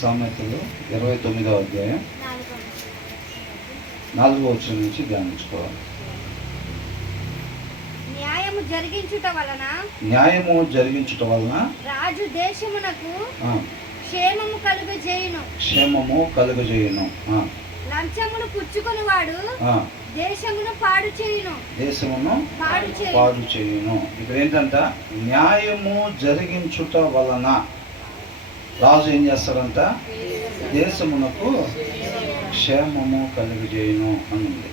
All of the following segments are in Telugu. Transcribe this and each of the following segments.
సామెతలు 29వ అధ్యాయం 4వ వచనం నుంచి ధ్యానించుకోవాలి. న్యాయము జరిగించుట వలన రాజు దేశమునకు క్షేమము కలుగజేయును. లంచమును పుచ్చుకొనివాడు దేశమును పాడు చేయును. ఇక్కడ ఏంటంట, న్యాయము జరిగించుట వలన రాజు ఏం చేస్తాడంట, దేశమునకు క్షేమము కలుగజేయును అని ఉంది.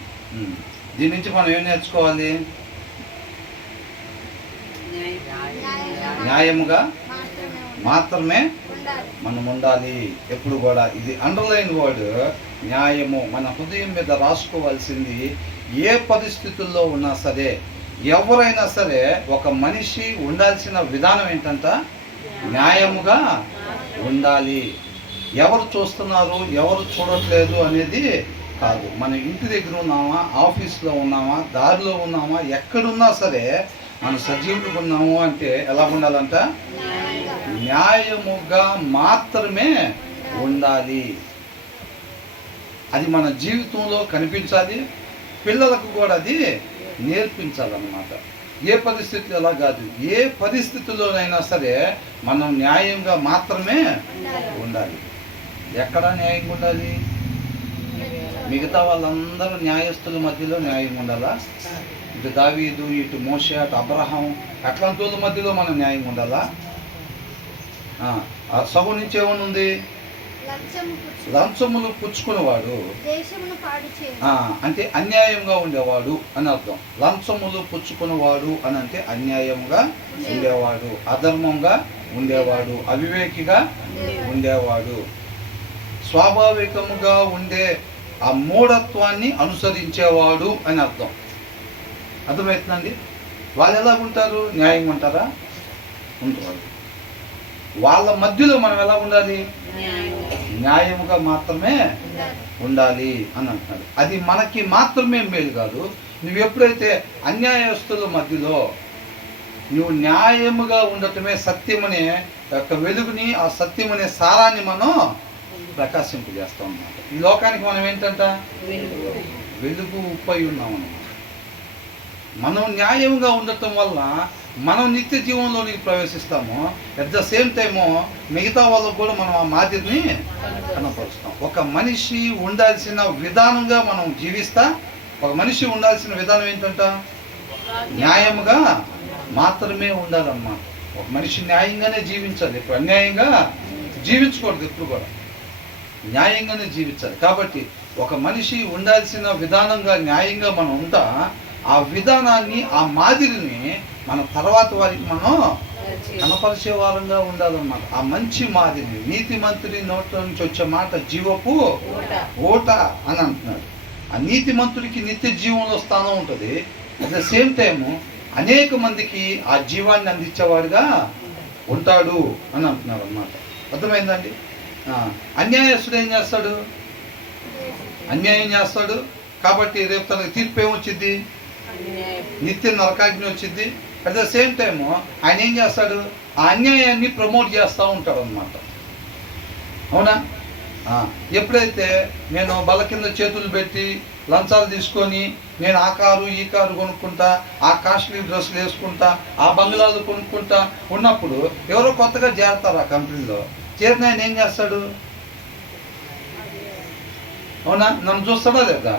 దీని నుంచి మనం ఏం నేర్చుకోవాలి? న్యాయముగా మాత్రమే మనం ఉండాలి. ఎప్పుడు కూడా ఇది అండర్లైన్ వర్డ్, న్యాయము. మన హృదయం మీద రాసుకోవాల్సింది. ఏ పరిస్థితుల్లో ఉన్నా సరే, ఎవరైనా సరే, ఒక మనిషి ఉండాల్సిన విధానం ఏంటంట, న్యాయముగా ఉండాలి. ఎవరు చూస్తున్నారు, ఎవరు చూడట్లేదు అనేది కాదు. మన ఇంటి దగ్గర ఉన్నామా, ఆఫీస్లో ఉన్నామా, దారిలో ఉన్నామా, ఎక్కడున్నా సరే మనం సజీవులుగా ఉన్నాము అంటే ఎలా ఉండాలంట, న్యాయముగా మాత్రమే ఉండాలి. అది మన జీవితంలో కనిపించాలి, పిల్లలకు కూడా అది నేర్పించాలన్నమాట. ఏ పరిస్థితి అలా కాదు, ఏ పరిస్థితుల్లోనైనా సరే మనం న్యాయంగా మాత్రమే ఉండాలి. ఎక్కడ న్యాయంగా ఉండాలి? మిగతా వాళ్ళందరూ న్యాయస్తుల మధ్యలో న్యాయంగా ఉండాలా? ఇటు దావీదు, ఇటు మోషే, అటు అబ్రహాం, అట్లాంటి వాళ్ళ మధ్యలో మనం న్యాయంగా ఉండాలా? సభ నుంచి ఏమనుంది, లంచములు పుచ్చుకునేవాడు అంటే అన్యాయంగా ఉండేవాడు అని అర్థం. లంచములు పుచ్చుకునేవాడు అని అంటే అన్యాయంగా ఉండేవాడు, అధర్మంగా ఉండేవాడు, అవివేకిగా ఉండేవాడు, స్వాభావికముగా ఉండే ఆ మూఢత్వాన్ని అనుసరించేవాడు అని అర్థం. అర్థమవుతుందండి? వాళ్ళు ఎలా ఉంటారు? న్యాయంగా ఉంటారా? ఉంటారు. వాళ్ళ మధ్యలో మనం ఎలా ఉండాలి? న్యాయముగా మాత్రమే ఉండాలి అని అంటున్నాడు. అది మనకి మాత్రమే మేలు కాదు. నువ్వు ఎప్పుడైతే అన్యాయస్తుల మధ్యలో నువ్వు న్యాయముగా ఉండటమే సత్యమనే యొక్క వెలుగుని, ఆ సత్యమనే సారాన్ని మనం ప్రకాశింపజేస్తాం అన్నమాట. ఈ లోకానికి మనం ఏంటంట, వెలుగు ఉప్పై ఉన్నామన్నమాట. మనం న్యాయంగా ఉండటం వల్ల మనం నిత్య జీవంలోనికి ప్రవేశిస్తాము. అట్ ద సేమ్ టైము మిగతా వాళ్ళకు కూడా మనం ఆ మాదిరిని కనపరుస్తాం. ఒక మనిషి ఉండాల్సిన విధానంగా మనం జీవిస్తా. ఒక మనిషి ఉండాల్సిన విధానం ఏంటంట, న్యాయముగా మాత్రమే ఉండాలన్నమాట. ఒక మనిషి న్యాయంగానే జీవించాలి. ఇప్పుడు అన్యాయంగా జీవించకూడదు, ఎప్పుడు కూడా న్యాయంగానే జీవించాలి. కాబట్టి ఒక మనిషి ఉండాల్సిన విధానంగా న్యాయంగా మనం ఉంటా, ఆ విధానాన్ని, ఆ మాదిరిని మన తర్వాత వారికి మనం కనపరిచే వారంగా ఉండాలన్నమాట. ఆ మంచి మాదిరిని, నీతి మంత్రి నోట్లో నుంచి వచ్చే మాట జీవపు ఓట అని అంటున్నాడు. ఆ నీతి మంత్రుడికి నిత్య జీవంలో స్థానం ఉంటుంది. అట్ ద సేమ్ టైము అనేక మందికి ఆ జీవాన్ని అందించేవాడుగా ఉంటాడు అని అంటున్నాడు అన్నమాట. అర్థమైందండి? అన్యాయస్తుడు ఏం చేస్తాడు? అన్యాయం చేస్తాడు. కాబట్టి రేపు తనకి తీర్పు ఏమొచ్చింది? నిత్య నరకాగ్ని వచ్చింది. అట్ ద సేమ్ టైము ఆయన ఏం చేస్తాడు? ఆ అన్యాయాన్ని ప్రమోట్ చేస్తూ ఉంటాడు అన్నమాట. అవునా? ఎప్పుడైతే నేను బల్ల కింద చేతులు పెట్టి లంచాలు తీసుకొని నేను ఆ కారు ఈ కారు కొనుక్కుంటా, ఆ కాస్ట్లీ డ్రెస్సులు వేసుకుంటా, ఆ బంగ్లాలు కొనుక్కుంటా ఉన్నప్పుడు ఎవరో కొత్తగా చేరతారు ఆ కంపెనీలో. చేరిన ఆయన ఏం చేస్తాడు? అవునా? నన్ను చూస్తాడా లేదా?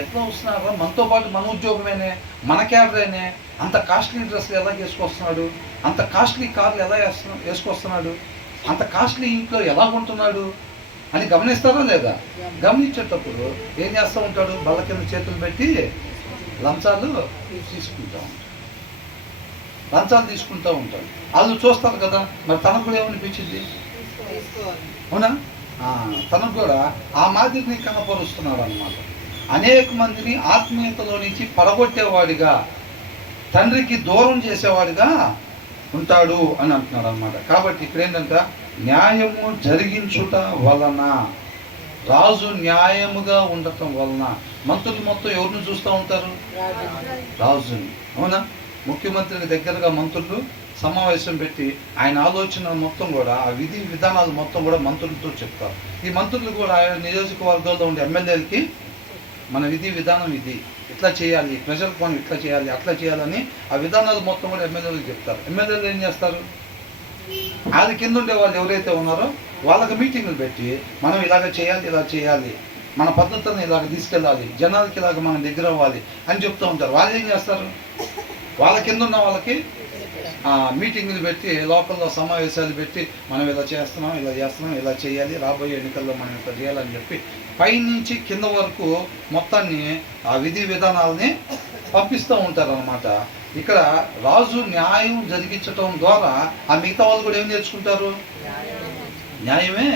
ఎట్లా వస్తున్నారా, మనతో పాటు మన ఉద్యోగమేనే, మన క్యాడరేనే, అంత కాస్ట్లీ డ్రెస్సులు ఎలా వేసుకొస్తున్నాడు, అంత కాస్ట్లీ కార్లు ఎలా వేసుకొస్తున్నాడు, అంత కాస్ట్లీ ఇంట్లో ఎలా ఉంటున్నాడు అని గమనిస్తారా లేదా? గమనించేటప్పుడు ఏం చేస్తూ ఉంటాడు? బల్ల కింద చేతులు పెట్టి లంచాలు తీసుకుంటూ ఉంటాడు. వాళ్ళు చూస్తారు కదా, మరి తనకు కూడా ఏమనిపించింది? అవునా? తనకు కూడా ఆ మాదిరిని కనపరుస్తున్నాడు అన్నమాట. అనేక మందిని ఆత్మీయతలో నుంచి పడగొట్టేవాడిగా, తండ్రికి దూరం చేసేవాడిగా ఉంటాడు అని అంటున్నాడు అన్నమాట. కాబట్టి ఇక్కడ ఏంటంటే, న్యాయము జరిగించుట వలన, రాజు న్యాయముగా ఉండటం వలన. మంత్రులు మొత్తం ఎవరిని చూస్తూ ఉంటారు? రాజుని. అవునా? ముఖ్యమంత్రికి దగ్గరగా మంత్రులు సమావేశం పెట్టి ఆయన ఆలోచన మొత్తం కూడా ఆ విధి విధానాలు మొత్తం కూడా మంత్రులతో చెప్తారు. ఈ మంత్రులు కూడా ఆయన నియోజకవర్గాల్లో ఉండే ఎమ్మెల్యేలకి మన విధి విధానం ఇది, ఇట్లా చేయాలి, ప్రజలకు మనం ఇట్లా చేయాలి, అట్లా చేయాలని ఆ విధానాలు మొత్తం కూడా ఎమ్మెల్యేలకు చెప్తారు. ఎమ్మెల్యేలు ఏం చేస్తారు, వాళ్ళ కింద ఉండే వాళ్ళు ఎవరైతే ఉన్నారో వాళ్ళకి మీటింగులు పెట్టి మనం ఇలాగ చేయాలి, ఇలా చేయాలి, మన పద్ధతులను ఇలాగ తీసుకెళ్ళాలి, జనాలకి ఇలాగ మనం దగ్గర అవ్వాలి అని చెప్తూ ఉంటారు. వాళ్ళు ఏం చేస్తారు, వాళ్ళ కింద ఉన్న వాళ్ళకి మీటింగులు పెట్టి లోకల్లో సమావేశాలు పెట్టి మనం ఇలా చేస్తున్నాం, ఇలా చేస్తున్నాం, ఇలా చేయాలి, రాబోయే ఎన్నికల్లో మనం ఇట్లా చేయాలని చెప్పి పైనుంచి కింద వరకు మొత్తాన్ని ఆ విధి విధానాలని పంపిస్తూ ఉంటారు అన్నమాట. ఇక్కడ రాజు న్యాయం జరిగించటం ద్వారా ఆ మిగతా వాళ్ళు కూడా ఏం నేర్చుకుంటారు, న్యాయమే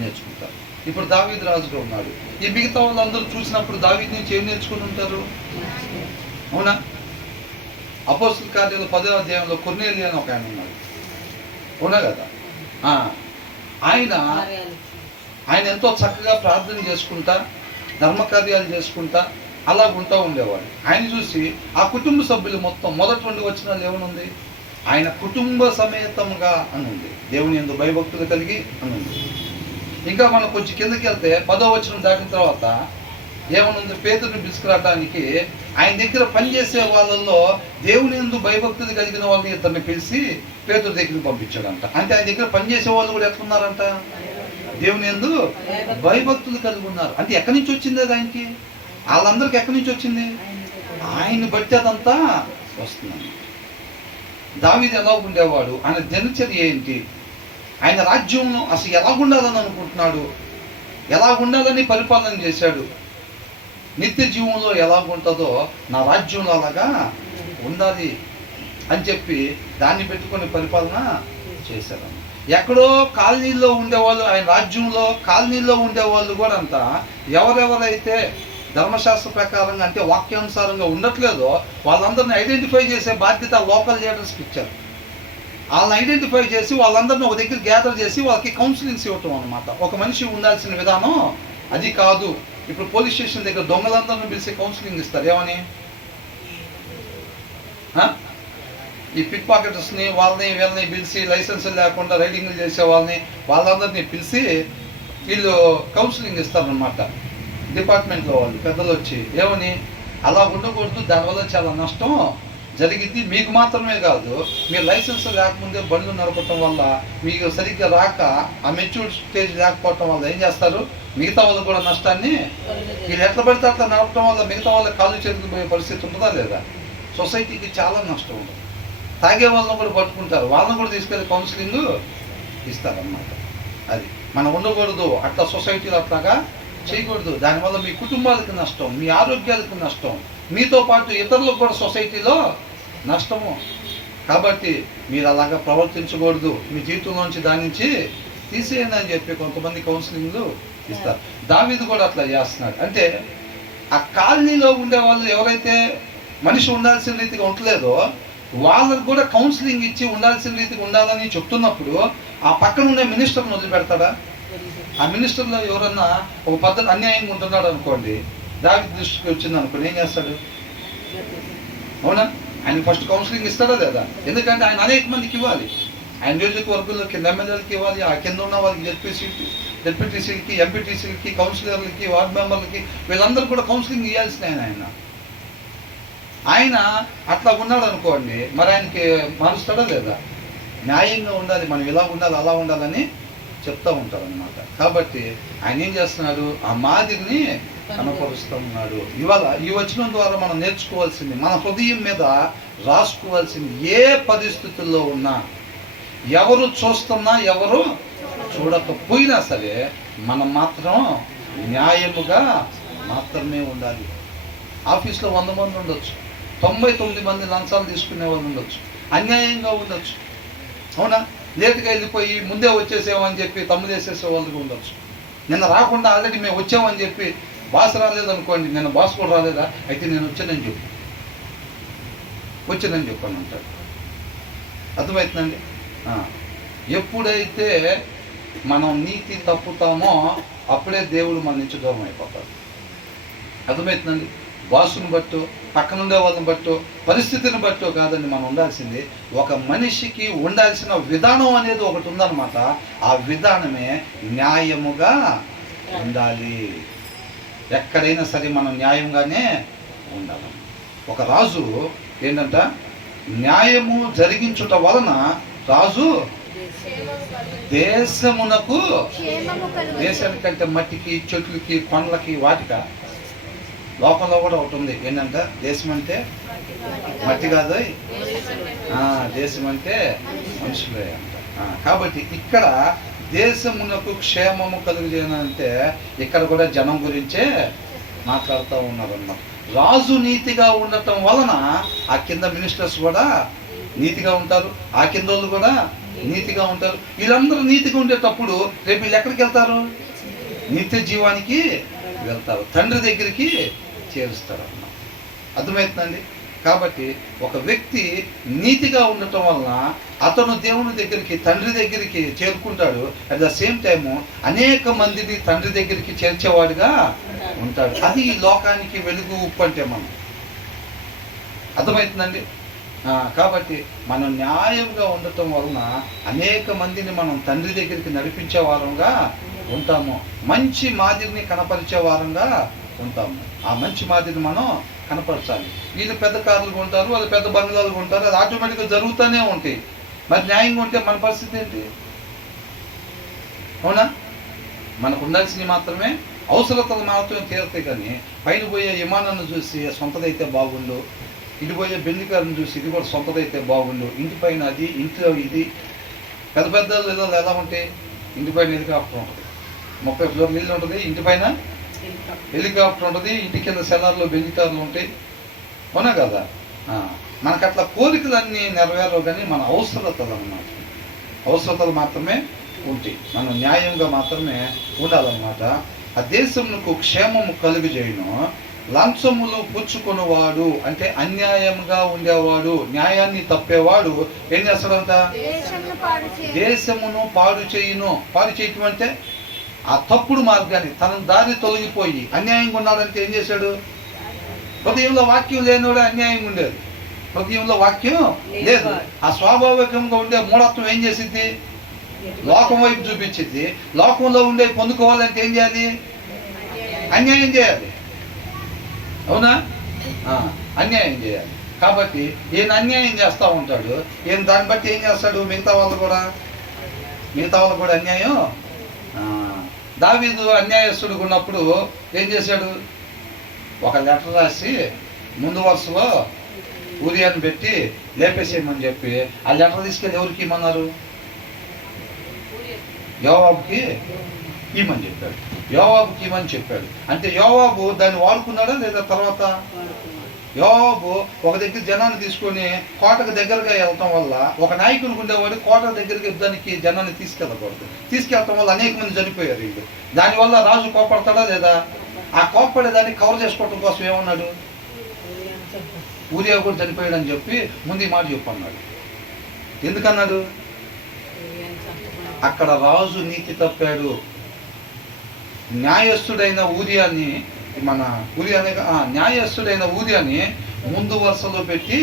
నేర్చుకుంటారు. ఇప్పుడు దావీదు రాజుగా ఉన్నాడు, ఈ మిగతా వాళ్ళందరూ చూసినప్పుడు దావీదు నుంచి ఏం నేర్చుకుని ఉంటారు, అవునా? అపోస్తల కార్యాలు 10వ అధ్యాయంలో కొర్నేలి అని ఒక ఆయన ఉన్నాడు, అవునా కదా? ఆయన ఎంతో చక్కగా ప్రార్థన చేసుకుంటా, ధర్మకార్యాలు చేసుకుంటా అలా ఉంటా ఉండేవాడు. ఆయన చూసి ఆ కుటుంబ సభ్యులు మొత్తం మొదటి 2 వచనాలు ఏమనుంది, ఆయన కుటుంబ సమేతంగా అని ఉంది, దేవుని యందు భయభక్తులు కలిగి అని ఉంది. ఇంకా మనం కొంచెం కిందకి వెళ్తే 10వ వచనం దాటిన తర్వాత ఏమనుంది, పేతురుని పిలుచుకురావడానికి ఆయన దగ్గర పనిచేసే వాళ్ళల్లో దేవుని యందు భయభక్తులు కలిగిన వాళ్ళని ఇద్దరిని పిలిచి పేతురు దగ్గరికి పంపించాడంట. అంటే ఆయన దగ్గర పనిచేసే వాళ్ళు కూడా ఎట్లున్నారంట, దేవుని యందు భయభక్తులు కలిగి ఉన్నారు. అంటే ఎక్కడి నుంచి వచ్చింది అది ఆయనకి, వాళ్ళందరికీ ఎక్కడి నుంచి వచ్చింది, ఆయన్ని బట్టి అదంతా వస్తుంది. దావీదు ఎలా ఉండేవాడు, ఆయన దినచర్య ఏంటి, ఆయన రాజ్యంలో అసలు ఎలా ఉండాలని అనుకుంటున్నాడు, ఎలా ఉండాలని పరిపాలన చేశాడు, నిత్య జీవంలో ఎలా ఉంటుందో నా రాజ్యంలో అలాగా ఉండాలి అని చెప్పి దాన్ని పెట్టుకొని పరిపాలన చేశారు. ఎక్కడో కాలనీల్లో ఉండేవాళ్ళు, ఆయన రాజ్యంలో కాలనీల్లో ఉండేవాళ్ళు కూడా అంతా ఎవరెవరైతే ధర్మశాస్త్ర ప్రకారంగా అంటే వాక్యానుసారంగా ఉండట్లేదో వాళ్ళందరినీ ఐడెంటిఫై చేసే బాధ్యత లోకల్ లీడర్స్కి ఇచ్చారు. వాళ్ళని ఐడెంటిఫై చేసి వాళ్ళందరినీ ఒక దగ్గర గ్యాదర్ చేసి వాళ్ళకి కౌన్సిలింగ్స్ ఇవ్వటం అనమాట. ఒక మనిషి ఉండాల్సిన విధానం అది కాదు. ఇప్పుడు పోలీస్ స్టేషన్ దగ్గర దొంగలందరినీ పిలిచి కౌన్సిలింగ్ ఇస్తారు, ఏమని, ఈ పిక్ పాకెటర్స్ని వాళ్ళని వీళ్ళని పిలిచి లైసెన్స్ లేకుండా రైడింగ్లు చేసే వాళ్ళందరినీ పిలిచి వీళ్ళు కౌన్సిలింగ్ ఇస్తారనమాట. డిపార్ట్మెంట్లో వాళ్ళు పెద్దలు వచ్చి ఏమని, అలా ఉండకూడదు, దానివల్ల చాలా నష్టం జరిగింది, మీకు మాత్రమే కాదు, మీరు లైసెన్స్ లేకముందే బండ్లు నడపటం వల్ల మీకు సరిగ్గా రాక ఆ మెచ్యూర్ స్టేజ్ లేకపోవటం వల్ల ఏం చేస్తారు, మిగతా వాళ్ళు కూడా నష్టాన్ని వీళ్ళు ఎట్లా పడితే అట్లా నడపటం వల్ల మిగతా వాళ్ళకి కాళ్ళు చేతులు పోయే పరిస్థితి ఉంటుందా లేదా, సొసైటీకి చాలా నష్టం ఉంటుంది. తాగే వాళ్ళని కూడా పట్టుకుంటారు, వాళ్ళని కూడా తీసుకెళ్ళి కౌన్సిలింగ్ ఇస్తారన్నమాట. అది మనం ఉండకూడదు, అట్లా సొసైటీలో అట్లాగా చేయకూడదు, దానివల్ల మీ కుటుంబాలకు నష్టం, మీ ఆరోగ్యాలకు నష్టం, మీతో పాటు ఇతరులకు కూడా సొసైటీలో నష్టము. కాబట్టి మీరు అలాగా ప్రవర్తించకూడదు, మీ జీవితంలోంచి దాని నుంచి తీసేయండి అని చెప్పి కొంతమంది కౌన్సిలింగ్లు ఇస్తారు. దావీదు కూడా అట్లా చేస్తున్నాడు. అంటే ఆ కాలనీలో ఉండేవాళ్ళు ఎవరైతే మనిషి ఉండాల్సిన రీతిగా ఉండలేదో వాళ్ళకు కూడా కౌన్సిలింగ్ ఇచ్చి ఉండాల్సిన రీతిగా ఉండాలని చెప్తున్నప్పుడు ఆ పక్కన ఉండే మినిస్టర్ని వదిలిపెడతాడా? ఆ మినిస్టర్లో ఎవరన్నా ఒక పద్ధతి అన్యాయంగా ఉంటున్నాడు అనుకోండి, దావీదు దృష్టికి వచ్చింది అనుకోండి, ఏం చేస్తాడు, అవునా? ఆయన ఫస్ట్ కౌన్సిలింగ్ ఇస్తాడా లేదా? ఎందుకంటే ఆయన అనేక మందికి ఇవ్వాలి, ఆయన నియోజకవర్గంలో కింద ఎమ్మెల్యేలకి ఇవ్వాలి, ఆ కింద ఉన్న వాళ్ళకి జెడ్పీటీసీలకి, ఎంపీటీసీలకి, కౌన్సిలర్లకి, వార్డు మెంబర్లకి, వీళ్ళందరూ కూడా కౌన్సిలింగ్ ఇవ్వాల్సిన ఆయన అట్లా ఉన్నాడు అనుకోండి, మరి ఆయనకి మారుస్తాడా లేదా? న్యాయంగా ఉండాలి, మనం ఇలా ఉండాలి, అలా ఉండాలని చెప్తూ ఉంటారు అనమాట. కాబట్టి ఆయన ఏం చేస్తున్నాడు, ఆ మాదిరిని కనపరుస్తూ ఉన్నాడు. ఇవాళ ఈ వచనం ద్వారా మనం నేర్చుకోవాల్సింది, మన హృదయం మీద రాసుకోవాల్సింది, ఏ పరిస్థితుల్లో ఉన్నా, ఎవరు చూస్తున్నా ఎవరు చూడకపోయినా సరే మనం మాత్రం న్యాయముగా మాత్రమే ఉండాలి. ఆఫీస్లో 100 మంది ఉండొచ్చు, 99 మంది లంచాలు తీసుకునే వాళ్ళు ఉండొచ్చు, అన్యాయంగా ఉండొచ్చు, అవునా? లేటుగా వెళ్ళిపోయి ముందే వచ్చేసామని చెప్పి తమ్ముడు వేసేసే వాళ్ళకి ఉండొచ్చు. నిన్న రాకుండా ఆల్రెడీ మేము వచ్చామని చెప్పి బాస్ రాలేదనుకోండి, నిన్న బాస్ కూడా రాలేదా, అయితే నేను వచ్చానని చెప్పాను అంటాడు. అర్థమవుతుందండి? ఎప్పుడైతే మనం నీతి తప్పుతామో అప్పుడే దేవుడు మన నుంచి దూరం అయిపోతాడు. అర్థమవుతుందండి? బాసుని బట్టో పక్కన ఉండే వాళ్ళని బట్టో పరిస్థితిని బట్టో కాదండి మనం ఉండాల్సింది. ఒక మనిషికి ఉండాల్సిన విధానం అనేది ఒకటి ఉందన్నమాట. ఆ విధానమే న్యాయముగా ఉండాలి. ఎక్కడైనా సరే మనం న్యాయంగానే ఉండాలి. ఒక రాజు ఏంటంట, న్యాయము జరిగించుట వలన రాజు దేశమునకు, దేశానికంటే మట్టికి చెట్లకి కొండలకి వాటిక లోకంలో కూడా ఒకటి ఉంది ఏంటంటే, దేశం అంటే మట్టి కాదు, దేశం అంటే మనుషులే అంట. కాబట్టి ఇక్కడ దేశమునకు క్షేమము కలుగజేయాలంటే ఇక్కడ కూడా జనం గురించే మాట్లాడుతూ ఉన్నారు అన్నమాట. రాజు నీతిగా ఉండటం వలన ఆ కింద మినిస్టర్స్ కూడా నీతిగా ఉంటారు, ఆ కింద వాళ్ళు కూడా నీతిగా ఉంటారు. వీళ్ళందరూ నీతిగా ఉండేటప్పుడు రేపు వీళ్ళు ఎక్కడికి వెళ్తారు? నిత్య జీవానికి వెళ్తారు, తండ్రి దగ్గరికి చేరుస్తారు అన్నమాట. అర్థమవుతుందండి? కాబట్టి ఒక వ్యక్తి నీతిగా ఉండటం వలన అతను దేవుని దగ్గరికి, తండ్రి దగ్గరికి చేరుకుంటాడు. అట్ ద సేమ్ టైము అనేక మందిని తండ్రి దగ్గరికి చేర్చేవాడుగా ఉంటాడు. అది ఈ లోకానికి వెలుగు, ఉప్పు అంటే మనం. అర్థమవుతుందండి? కాబట్టి మనం న్యాయంగా ఉండటం వలన అనేక మందిని మనం తండ్రి దగ్గరికి నడిపించే వారంగా ఉంటాము. మంచి మాదిరిని కనపరిచే వారంగా ఉంటాము. ఆ మంచి మాదిరిని మనం కనపరచాలి. వీళ్ళు పెద్ద కార్లు కొంటారు, వాళ్ళు పెద్ద బంగ్లాలు కొంటారు, అది ఆటోమేటిక్గా జరుగుతూనే ఉంటాయి. మరి న్యాయంగా ఉంటే మన పరిస్థితి ఏంటి? అవునా? మనకు ఉండాల్సినవి మాత్రమే, అవసరతలు మాత్రమే తీరుతాయి. కానీ పైన పోయే విమానాన్ని చూసి సొంతదైతే బాగుండు, ఇటు పోయే బెండికారుని చూసి ఇది కూడా సొంతదైతే బాగుండు, ఇంటి పైన అది, ఇంట్లో ఇది. పెద్ద పెద్ద ఇళ్ళు ఎలా ఉంటాయి? ఇంటి పైన హెలికాప్టర్ ఉంటుంది, 30 ఫ్లోర్లు ఇల్లు ఉంటుంది, ఇంటి పైన హెలికాప్టర్ ఉంటుంది, ఇంటి కింద సెలార్లో బెంజికారులు ఉంటాయి. అవునా కదా? మనకు అట్లా కోరికలన్నీ నెరవేరవు, కానీ మన అవసరతలు అన్నమాట, అవసరతలు మాత్రమే ఉంటాయి. మనం న్యాయంగా మాత్రమే ఉండాలన్నమాట. ఆ దేశమునకు క్షేమము కలుగజేయును. లంచములు పుచ్చుకునేవాడు అంటే అన్యాయంగా ఉండేవాడు, న్యాయాన్ని తప్పేవాడు ఏం చేస్తాడంట? దేశమును పాడు చేయును. పాడు చేయటం అంటే ఆ తప్పుడు మార్గాన్ని, తన దారి తొలగిపోయి అన్యాయంగా ఉన్నాడంటే ఏం చేశాడు? హృదయంలో వాక్యం లేనివాడు అన్యాయంగా ఉండేది. హృదయంలో వాక్యం లేదు. ఆ స్వాభావికంగా ఉండే మూఢత్వం ఏం చేసింది? లోకం వైపు చూపించింది. లోకంలో ఉండే పొందుకోవాలంటే ఏం చేయాలి? అన్యాయం చేయాలి. అవునా? అన్యాయం చేయాలి. కాబట్టి ఈయన అన్యాయం చేస్తూ ఉంటాడు. ఈయన దాన్ని బట్టి ఏం చేస్తాడు? మిగతా వాళ్ళు కూడా అన్యాయం. దావీదు అన్యాయస్తుడిగా ఉన్నప్పుడు ఏం చేశాడు? ఒక లెటర్ రాసి ముందు వరుసలో ఊరియాని పెట్టి లేపేసేయమని చెప్పి ఆ లెటర్ తీసుకెళ్ళి ఎవరికి ఇమ్మన్నారు? యోవాబుకి ఇమ్మని చెప్పాడు. యోవాబుకి ఇమ్మని చెప్పాడు. అంటే యోవాబు దాన్ని వాడుకున్నాడా లేదా? తర్వాత యోవాబు ఒక దగ్గర జనాన్ని తీసుకొని కోటకు దగ్గరగా వెళ్ళటం వల్ల, ఒక నాయకునికి ఉండేవాడు కోట దగ్గరికి యుద్ధానికి జనాన్ని తీసుకెళ్ళకూడదు, తీసుకెళ్ళటం వల్ల అనేక మంది చనిపోయారు వీళ్ళు. దానివల్ల రాజు కోపడతాడా లేదా? ఆ కోపపడేదాన్ని కవర్ చేసుకోవటం కోసం ఏమన్నాడు? ఊరియా కూడా చనిపోయాడని చెప్పి ముందు ఈ మాట చెప్పన్నాడు. ఎందుకన్నాడు? అక్కడ రాజు నీతి తప్పాడు. న్యాయస్థుడైన ఊరియాని, న్యాయస్థుడైన ఊరియాని ముందు వరుసలో పెట్టి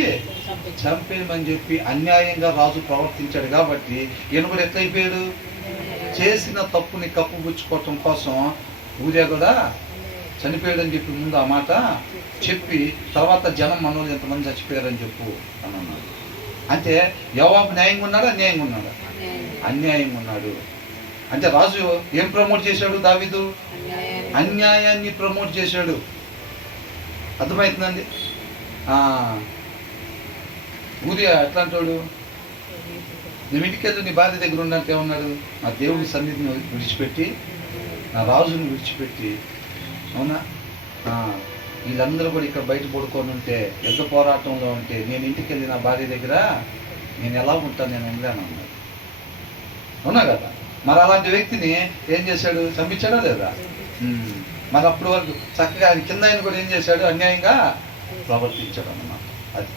చంపేయమని చెప్పి అన్యాయంగా రాజు ప్రవర్తించాడు. కాబట్టి ఈయన కూడా ఎట్లయిపోయాడు? చేసిన తప్పుని కప్పుపుచ్చుకోవటం కోసం ఊరియా కూడా చనిపోయాడని చెప్పి ముందు ఆ మాట చెప్పి తర్వాత జనం మనోళ్ళు ఎంతమంది చచ్చిపోయారని చెప్పు అని అన్నాడు. అంటే యోవాబు న్యాయంగా ఉన్నాడా? అన్యాయంగా ఉన్నాడా? అన్యాయంగా ఉన్నాడు. అంటే రాజు ఏం ప్రమోట్ చేశాడు? దావీదు అన్యాయాన్ని ప్రమోట్ చేశాడు. అర్థమవుతుందండి? ఊరియా ఎట్లాంటాడు? నువ్వు ఇంటికెళ్ళి నీ భార్య దగ్గర ఉన్నట్టు ఏమన్నాడు? నా దేవుడి సన్నిధిని విడిచిపెట్టి, నా రాజుని విడిచిపెట్టి. అవునా? వీళ్ళందరూ కూడా ఇక్కడ బయట పడుకొని ఉంటే, యుద్ధ పోరాటంలో ఉంటే, నేను ఇంటికి వెళ్ళి నా భార్య దగ్గర నేను ఎలా ఉంటాను? నేను ఉండలేను అన్నాడు. అవునా కదా? మరి అలాంటి వ్యక్తిని ఏం చేశాడు? చంపించాడా లేదా? మరి అప్పుడు వరకు చక్కగా ఆయన కింద ఆయన కూడా ఏం చేశాడు? అన్యాయంగా ప్రవర్తించాడు అన్నమాట. అది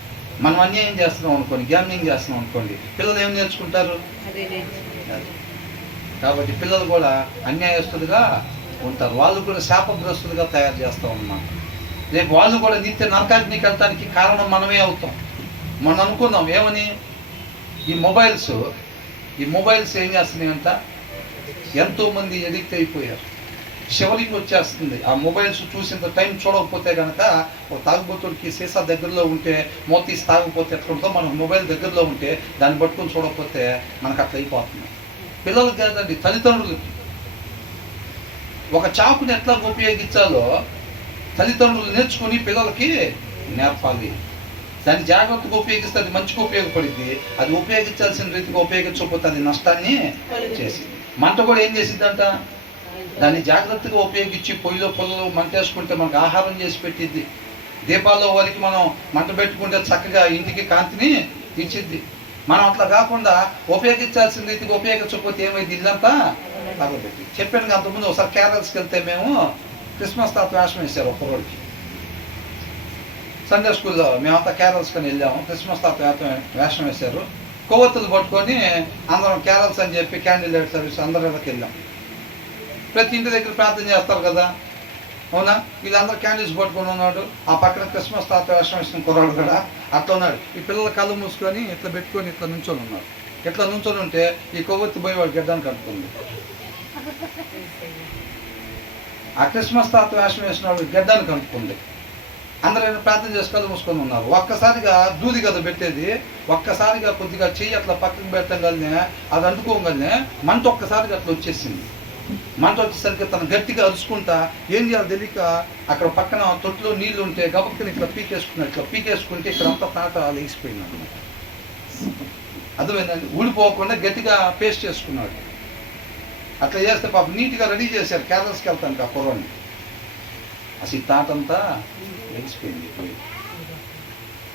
మనం అన్యాయం చేస్తున్నాం అనుకోండి, గ్యామ్లింగ్ చేస్తున్నాం అనుకోండి, పిల్లలు ఏం నేర్చుకుంటారు? కాబట్టి పిల్లలు కూడా అన్యాయస్తులుగా ఉంటారు. వాళ్ళు కూడా శాపగ్రస్తులుగా తయారు చేస్తాం అన్నమాట. రేపు వాళ్ళు కూడా నిత్య నరకాగ్నికి వెళ్ళటానికి కారణం మనమే అవుతాం. మనం అనుకున్నాం ఏమని, ఈ మొబైల్స్ ఏం చేస్తున్నాయంట, ఎంతోమంది ఎడిక్ట్ అయిపోయారు. చివరికి వచ్చేస్తుంది ఆ మొబైల్స్ చూసినంత టైం చూడకపోతే కనుక ఒక తాగుబోతుడికి సీసా దగ్గరలో ఉంటే మోతీసి తాగకపోతే ఎట్లుంటుందో, మనకు మొబైల్ దగ్గరలో ఉంటే దాన్ని పట్టుకొని చూడకపోతే మనకు అట్లా అయిపోతుంది. పిల్లలకు కాదండి, తల్లిదండ్రులకి ఒక చాకుని ఎట్లా ఉపయోగించాలో తల్లిదండ్రులు నేర్చుకుని పిల్లలకి నేర్పాలి. దాన్ని జాగ్రత్తగా ఉపయోగిస్తే అది మంచిగా ఉపయోగపడింది. అది ఉపయోగించాల్సిన రీతిగా ఉపయోగించకపోతే అది నష్టాన్ని చేసింది. మంట కూడా ఏం చేసిద్దంట, దాన్ని జాగ్రత్తగా ఉపయోగించి పొయ్యిలో పొలలో మంట వేసుకుంటే మనకు ఆహారం చేసి పెట్టిద్ది. దీపాల్లో వరకు మనం మంట పెట్టుకుంటే చక్కగా ఇంటికి కాంతిని ఇచ్చిద్ది. మనం అట్లా కాకుండా ఉపయోగించాల్సిన రీతిగా ఉపయోగించకపోతే ఏమైంది, ఇల్లంతా తగబెట్టి. చెప్పాను అంతకుముందు ఒకసారి కేరళకి వెళ్తే మేము క్రిస్మస్ తాత వేషం వేశారు ఒక రోజుకి. సండే స్కూల్లో మేమంతా కేరళస్కొని వెళ్ళాము. క్రిస్మస్ తాత వేషం వేశారు. కొవ్వొత్తులు పట్టుకొని అందరం కేరళస్ అని చెప్పి క్యాండిల్ లైట్ సర్వీస్ అందరికి వెళ్ళాం. ప్రతి ఇంటి దగ్గర ప్రార్థన చేస్తారు కదా, అవునా? వీళ్ళందరూ క్యాండిల్స్ పట్టుకొని ఉన్నాడు. ఆ పక్కన క్రిస్మస్ తాత వేషం వేసిన కుర్రాడు కూడా అట్లా ఉన్నాడు. ఈ పిల్లల కళ్ళు మూసుకొని ఇట్లా పెట్టుకొని ఇట్లా నుంచొని ఉన్నారు. ఇట్లా నుంచొని ఉంటే ఈ కొవ్వొత్తి పోయి వాడు గడ్డానికి కట్టుకుంది. ఆ క్రిస్మస్ తాత వేషం వేసిన వాడు గడ్డానికి కనుక్కుంది. అందరూ ప్రార్థన చేసి కళ్ళు మూసుకొని ఉన్నారు. ఒక్కసారిగా దూది కదా పెట్టేది, ఒక్కసారిగా కొద్దిగా చెయ్యి అట్లా పక్కకు పెట్టగానే అది అంటుకోగానే మంట ఒక్కసారిగా అట్లా వచ్చేసింది. మంట వచ్చేసరికి తను గట్టిగా అరుచుకుంటా ఏం చేయాలి తెలియక అక్కడ పక్కన తొట్టులో నీళ్లు ఉంటే గబక్కని ఇట్లా పీకేసుకుంటే ఇక్కడ అంతా తాట లేచిపోయింది అన్నమాట. అర్థమైందండి? ఊడిపోకుండా గట్టిగా పేస్ట్ చేసుకున్నాడు. అట్లా చేస్తే పాపం నీట్గా రెడీ చేశారు. కేరళస్కి వెళ్తాను ఆ కుర్రాన్ని. అసలు ఈ తాటంతా లేచిపోయింది.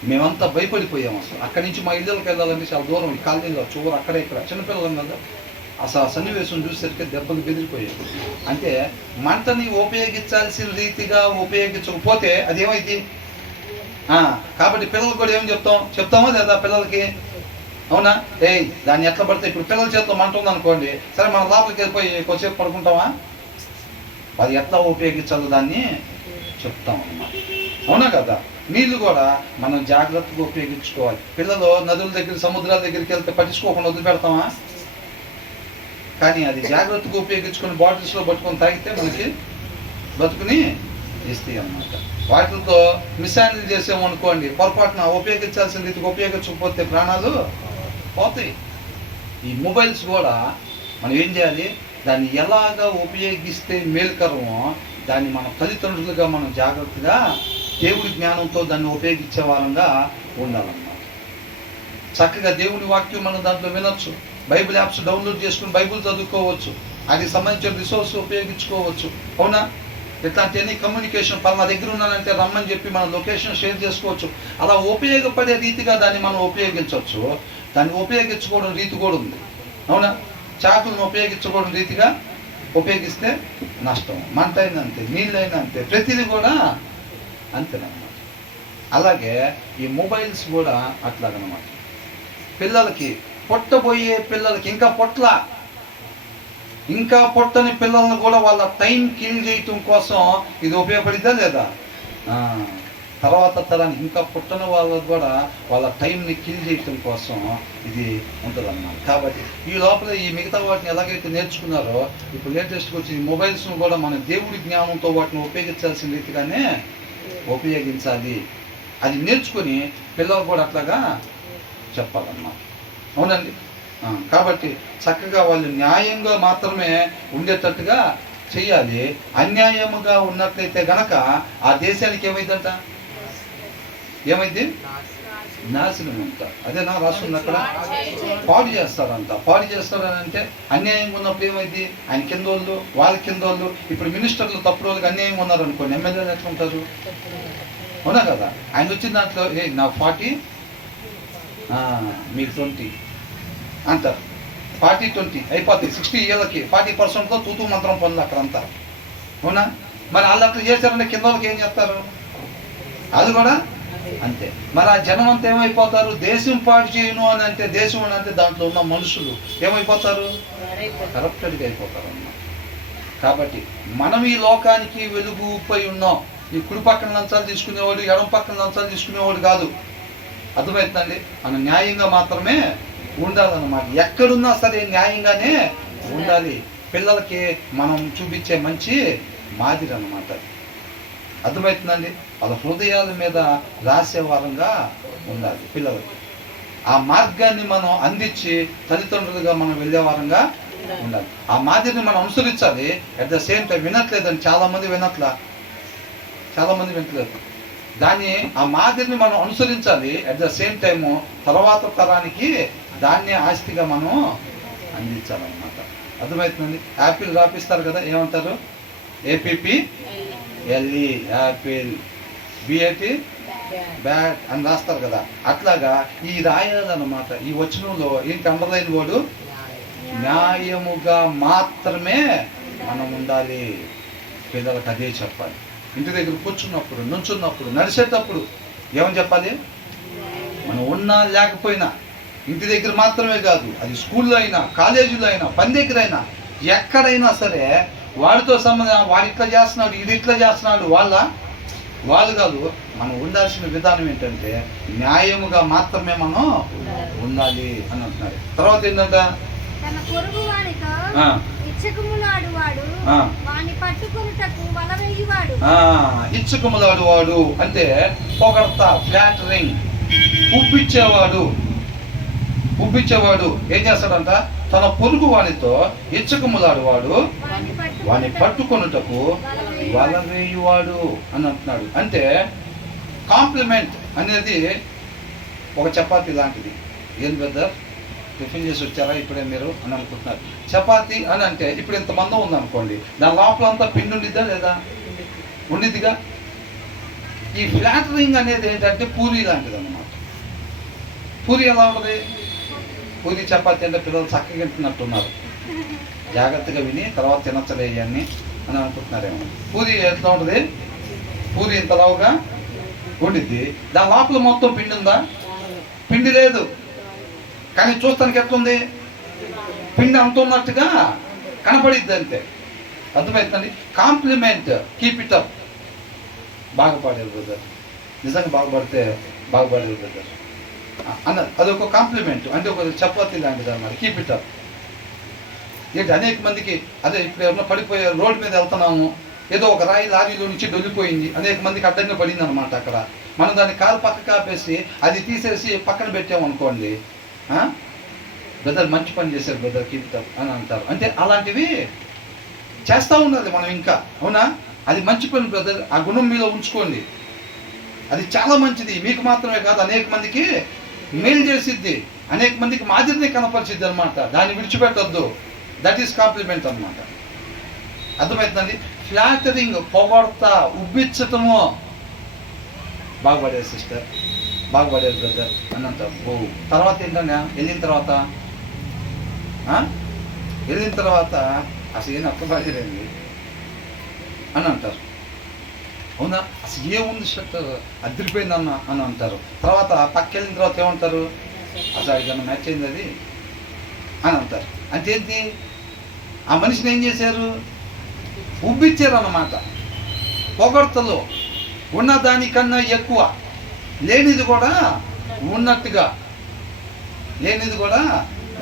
మేమంతా భయపడిపోయాము. అసలు అక్కడి నుంచి మా ఇళ్ళకి వెళ్ళాలంటే చాలా దూరం, ఈ కాలనీలో చివరు అక్కడే ఇక్కడ చిన్నపిల్లలు కదా. అసలు ఆ సన్నివేశం చూసేసరికి దెబ్బలు బెదిరిపోయాయి. అంటే మంటని ఉపయోగించాల్సిన రీతిగా ఉపయోగించకపోతే అది ఏమైంది. కాబట్టి పిల్లలకు కూడా ఏం చెప్తామో లేదా పిల్లలకి, అవునా? దాన్ని ఎట్లా పడితే ఇప్పుడు పిల్లల చేతిలో మంట ఉందనుకోండి, సరే మనం లోపలికి వెళ్ళిపోయి కొద్దిసేపు పడుకుంటామా? అది ఎట్లా ఉపయోగించాలో దాన్ని చెప్తాం అన్నమాట. అవునా కదా? నీళ్లు కూడా మనం జాగ్రత్తగా ఉపయోగించుకోవాలి. పిల్లలు నదుల దగ్గర సముద్రాల దగ్గరికి వెళ్తే పట్టించుకోకుండా వదిలిపెడతామా? కానీ అది జాగ్రత్తగా ఉపయోగించుకొని బాటిల్స్లో పట్టుకొని తాగితే మనకి బతుకుని ఇస్తాయి అన్నమాట. వాటితో మిస్హ్యాండిల్ చేసామనుకోండి, పొరపాటున ఉపయోగించాల్సిన రీతికి ఉపయోగించకపోతే ప్రాణాలు పోతాయి. ఈ మొబైల్స్ కూడా మనం ఏం చేయాలి, దాన్ని ఎలాగా ఉపయోగిస్తే మేలుకరమో దాన్ని మన తల్లిదండ్రులుగా మనం జాగ్రత్తగా దేవుడి జ్ఞానంతో దాన్ని ఉపయోగించే వారంగా ఉండాలన్నమాట. చక్కగా దేవుడి వాక్యం మనం దాంట్లో వినొచ్చు. బైబిల్ యాప్స్ డౌన్లోడ్ చేసుకుని బైబిల్ చదువుకోవచ్చు. అది సంబంధించిన రిసోర్స్ ఉపయోగించుకోవచ్చు. అవునా? ఇట్లాంటి ఎన్ని కమ్యూనికేషన్ పలానా దగ్గర ఉన్నానంటే రమ్మని చెప్పి మన లొకేషన్ షేర్ చేసుకోవచ్చు. అలా ఉపయోగపడే రీతిగా దాన్ని మనం ఉపయోగించవచ్చు. దాన్ని ఉపయోగించుకోవడం రీతి కూడా ఉంది. అవునా? చాకులను ఉపయోగించుకోవడం రీతిగా ఉపయోగిస్తే నష్టం. మంట అయినా అంతే, నీళ్ళు అయినా అంతే, ప్రతిదీ కూడా అంతేనమాట. అలాగే ఈ మొబైల్స్ కూడా అట్లాగనమాట. పిల్లలకి పొట్టబోయే పిల్లలకి ఇంకా పొట్టని పిల్లలను కూడా వాళ్ళ టైం కిల్ చేయటం కోసం ఇది ఉపయోగపడిద్దా లేదా? తర్వాత తరానికి ఇంకా పుట్టని వాళ్ళకు కూడా వాళ్ళ టైంని కిల్ చేయటం కోసం ఇది ఉంటుంది అన్నమాట. కాబట్టి ఈ లోపల ఈ మిగతా వాటిని ఎలాగైతే నేర్చుకున్నారో ఇప్పుడు లేటెస్ట్గా వచ్చి మొబైల్స్ను కూడా మన దేవుడి జ్ఞానంతో వాటిని ఉపయోగించాల్సిన రీతిగానే ఉపయోగించాలి. అది నేర్చుకుని పిల్లలు కూడా అట్లాగా చెప్పాలన్నమాట. అవునండి? కాబట్టి చక్కగా వాళ్ళు న్యాయంగా మాత్రమే ఉండేటట్టుగా చెయ్యాలి. అన్యాయముగా ఉన్నట్లయితే గనక ఆ దేశానికి ఏమైందంట? ఏమైంది? నాశనం అంట. అదేనా రాస్తుంది అక్కడ? పాడు చేస్తారంట. పాడు చేస్తారని అంటే అన్యాయంగా ఉన్నప్పుడు ఏమైంది? ఆయన కిందోళ్ళు, వాళ్ళ కిందోళ్ళు. ఇప్పుడు మినిస్టర్లు తప్పుడు వాళ్ళకి అన్యాయంగా ఉన్నారనుకోండి, ఎమ్మెల్యేలు ఎట్లా ఉంటారు? అవునా కదా? ఆయన వచ్చిన దాంట్లో నా 40 మీకు 20 అంటారు. 40-20 అయిపోతాయి. 60 ఏళ్ళకి 40%తో తూతూ మంత్రం పనులు అక్కడంతా. అవునా? మరి వాళ్ళు అట్లా చేశారంటే కింద వాళ్ళకి ఏం చేస్తారు? అది కూడా అంతే. మరి ఆ జనం అంతా ఏమైపోతారు? దేశం పాడు చేయను అని అంటే, దేశం అని అంటే దాంట్లో ఉన్న మనుషులు ఏమైపోతారు? కరప్టెడ్గా అయిపోతారు అన్నమాట. కాబట్టి మనం ఈ లోకానికి వెలుగు ఉప్పై ఉన్నాం. ఈ కుడి పక్కన లంచాలు తీసుకునేవాడు, ఎడమ పక్కన లంచాలు తీసుకునేవాడు కాదు. అర్థమవుతుందండి? మనం న్యాయంగా మాత్రమే ఉండాలన్నమాట. ఎక్కడున్నా సరే న్యాయంగానే ఉండాలి. పిల్లలకి మనం చూపించే మంచి మాదిరి అన్నమాట. అర్థమవుతుందండి? వాళ్ళ హృదయాల మీద రాసే వారంగా ఉండాలి పిల్లలకి. ఆ మార్గాన్ని మనం అందించి తల్లిదండ్రులుగా మనం వెళ్ళే వారంగా ఉండాలి. ఆ మాదిరిని మనం అనుసరించాలి. అట్ ద సేమ్ టైం వినట్లేదని చాలామంది వినట్లేదు. దాన్ని ఆ మాదిరిని మనం అనుసరించాలి. అట్ ద సేమ్ టైము తర్వాత తరానికి దాన్ని ఆస్తిగా మనం అందించాలన్నమాట. అర్థమవుతుందండి? యాపిల్ రాపిస్తారు కదా, ఏమంటారు? APPLE యాపిల్, BAT బ్యాట్ అని రాస్తారు కదా. అట్లాగా ఈ రాయాలన్నమాట. ఈ వచనంలో ఏంటి అండర్లైన్ వాడు? న్యాయముగా మాత్రమే మనం ఉండాలి. పిల్లలకు అదే చెప్పాలి. ఇంటి దగ్గర కూర్చున్నప్పుడు, నుంచున్నప్పుడు, నడిచేటప్పుడు ఏమని చెప్పాలి? మనం ఉన్నా లేకపోయినా, ఇంటి దగ్గర మాత్రమే కాదు, అది స్కూల్లో అయినా, కాలేజీలో అయినా, పని దగ్గర అయినా, ఎక్కడైనా సరే వాడితో సంబంధం, వాడు ఇట్లా చేస్తున్నాడు, ఇది ఇట్లా చేస్తున్నాడు, వాళ్ళు కాదు. మనం ఉండాల్సిన విధానం ఏంటంటే న్యాయముగా మాత్రమే మనం ఉండాలి అని అంటున్నారు. తర్వాత ఏంటంటే తన పొరుగు వానితో ఇచ్చకములాడు వాడు వాని పట్టుకొనుటకు వల వేయువాడు. ఇచ్చకములాడు వాడు అంటే పొగడ్తా, ఫ్లాటరింగ్, ఉబ్బిచ్చేవాడు ఏం చేస్తాడంట? తన పొరుగు వానితో ఇచ్చకములాడు వాడు వాని పట్టుకొనుటకు వల వేయువాడు అని అంటున్నాడు. అంటే కాంప్లిమెంట్ అనేది ఒక చపాతీ లాంటిది. ఏం బ్రదర్ టిఫిన్ చేసి వచ్చారా ఇప్పుడే మీరు అని అనుకుంటున్నారు. చపాతీ అని అంటే ఇప్పుడు ఇంతమంది ఉందనుకోండి, దాని లోపల అంతా పిండి ఉండిద్దా లేదా? ఉండిద్దిగా. ఈ ఫ్లాటరింగ్ అనేది ఏంటంటే పూరి లాంటిది అన్నమాట. పూరి ఎలా ఉంటుంది? పూరి చపాతీ అంటే పిల్లలు చక్కగా తింటున్నట్టున్నారు. జాగ్రత్తగా విని తర్వాత తినచ్చలే అని అనుకుంటున్నారేమో. పూరి ఎట్లా ఉంటుంది? పూరి ఇంతలావుగా ఉండిద్ది. దాని లోపల మొత్తం పిండి ఉందా? పిండి లేదు. కానీ చూస్తానికి ఎట్లుంది? పిండి అంత ఉన్నట్టుగా కనపడిద్ది అంతే. అర్థమవుతుందండి? Compliment, keep it up. బాగుపడేది బ్రదర్, నిజంగా బాగుపడేది బ్రదర్ అన్న, అదొక కాంప్లిమెంట్. అంటే ఒక చపాతీ లాంటిది అన్నమాట. Keep it up. ఏంటి అనేక మందికి అదే ఇప్పుడు ఎవరన్నా పడిపోయే రోడ్డు మీద వెళ్తున్నాము, ఏదో ఒక రాయి లారీలో నుంచి డొల్లిపోయింది, అనేక మందికి అడ్డంగా పడింది అనమాట. అక్కడ మనం దాన్ని కారు పక్కకు ఆపేసి అది తీసేసి పక్కన పెట్టామనుకోండి, బ్రదర్ మంచి పని చేశారు బ్రదర్, కీప్ ఇట్ అప్ అని అంటారు. అంటే అలాంటివి చేస్తూ ఉండాలి మనం ఇంకా. అవునా? అది మంచి పని బ్రదర్, ఆ గుణం మీలో ఉంచుకోండి. అది చాలా మంచిది. మీకు మాత్రమే కాదు, అనేక మందికి మేలు చేసిద్ది, అనేక మందికి మాదిరిని కనపరిచిద్ది అనమాట. దాన్ని విడిచిపెట్టొద్దు. దట్ ఈస్ కాంప్లిమెంట్ అనమాట. అర్థమవుతుందండి? ఫ్లాటరింగ్, పొగడ్తా, ఉబ్బించటము, బాగుపడేది సిస్టర్, బాగుపడేది బ్రదర్ అని అంటారు. తర్వాత ఏంటన్నా వెళ్ళిన తర్వాత అసలు ఏం అర్థపడేదండి అని అంటారు. అవునా? అసలు ఏముంది షర్ట్ అదిరిపోయిందన్న అని అంటారు. తర్వాత పక్క వెళ్ళిన తర్వాత ఏమంటారు? అసలు ఏదన్నా మ్యాచ్ అయింది అది అని అంటారు. అంటే ఏంటి? ఆ మనిషిని ఏం చేశారు? ఉబ్బిచ్చారు అన్నమాట. పొగడ్తలో ఉన్న దానికన్నా ఎక్కువ, లేనిది కూడా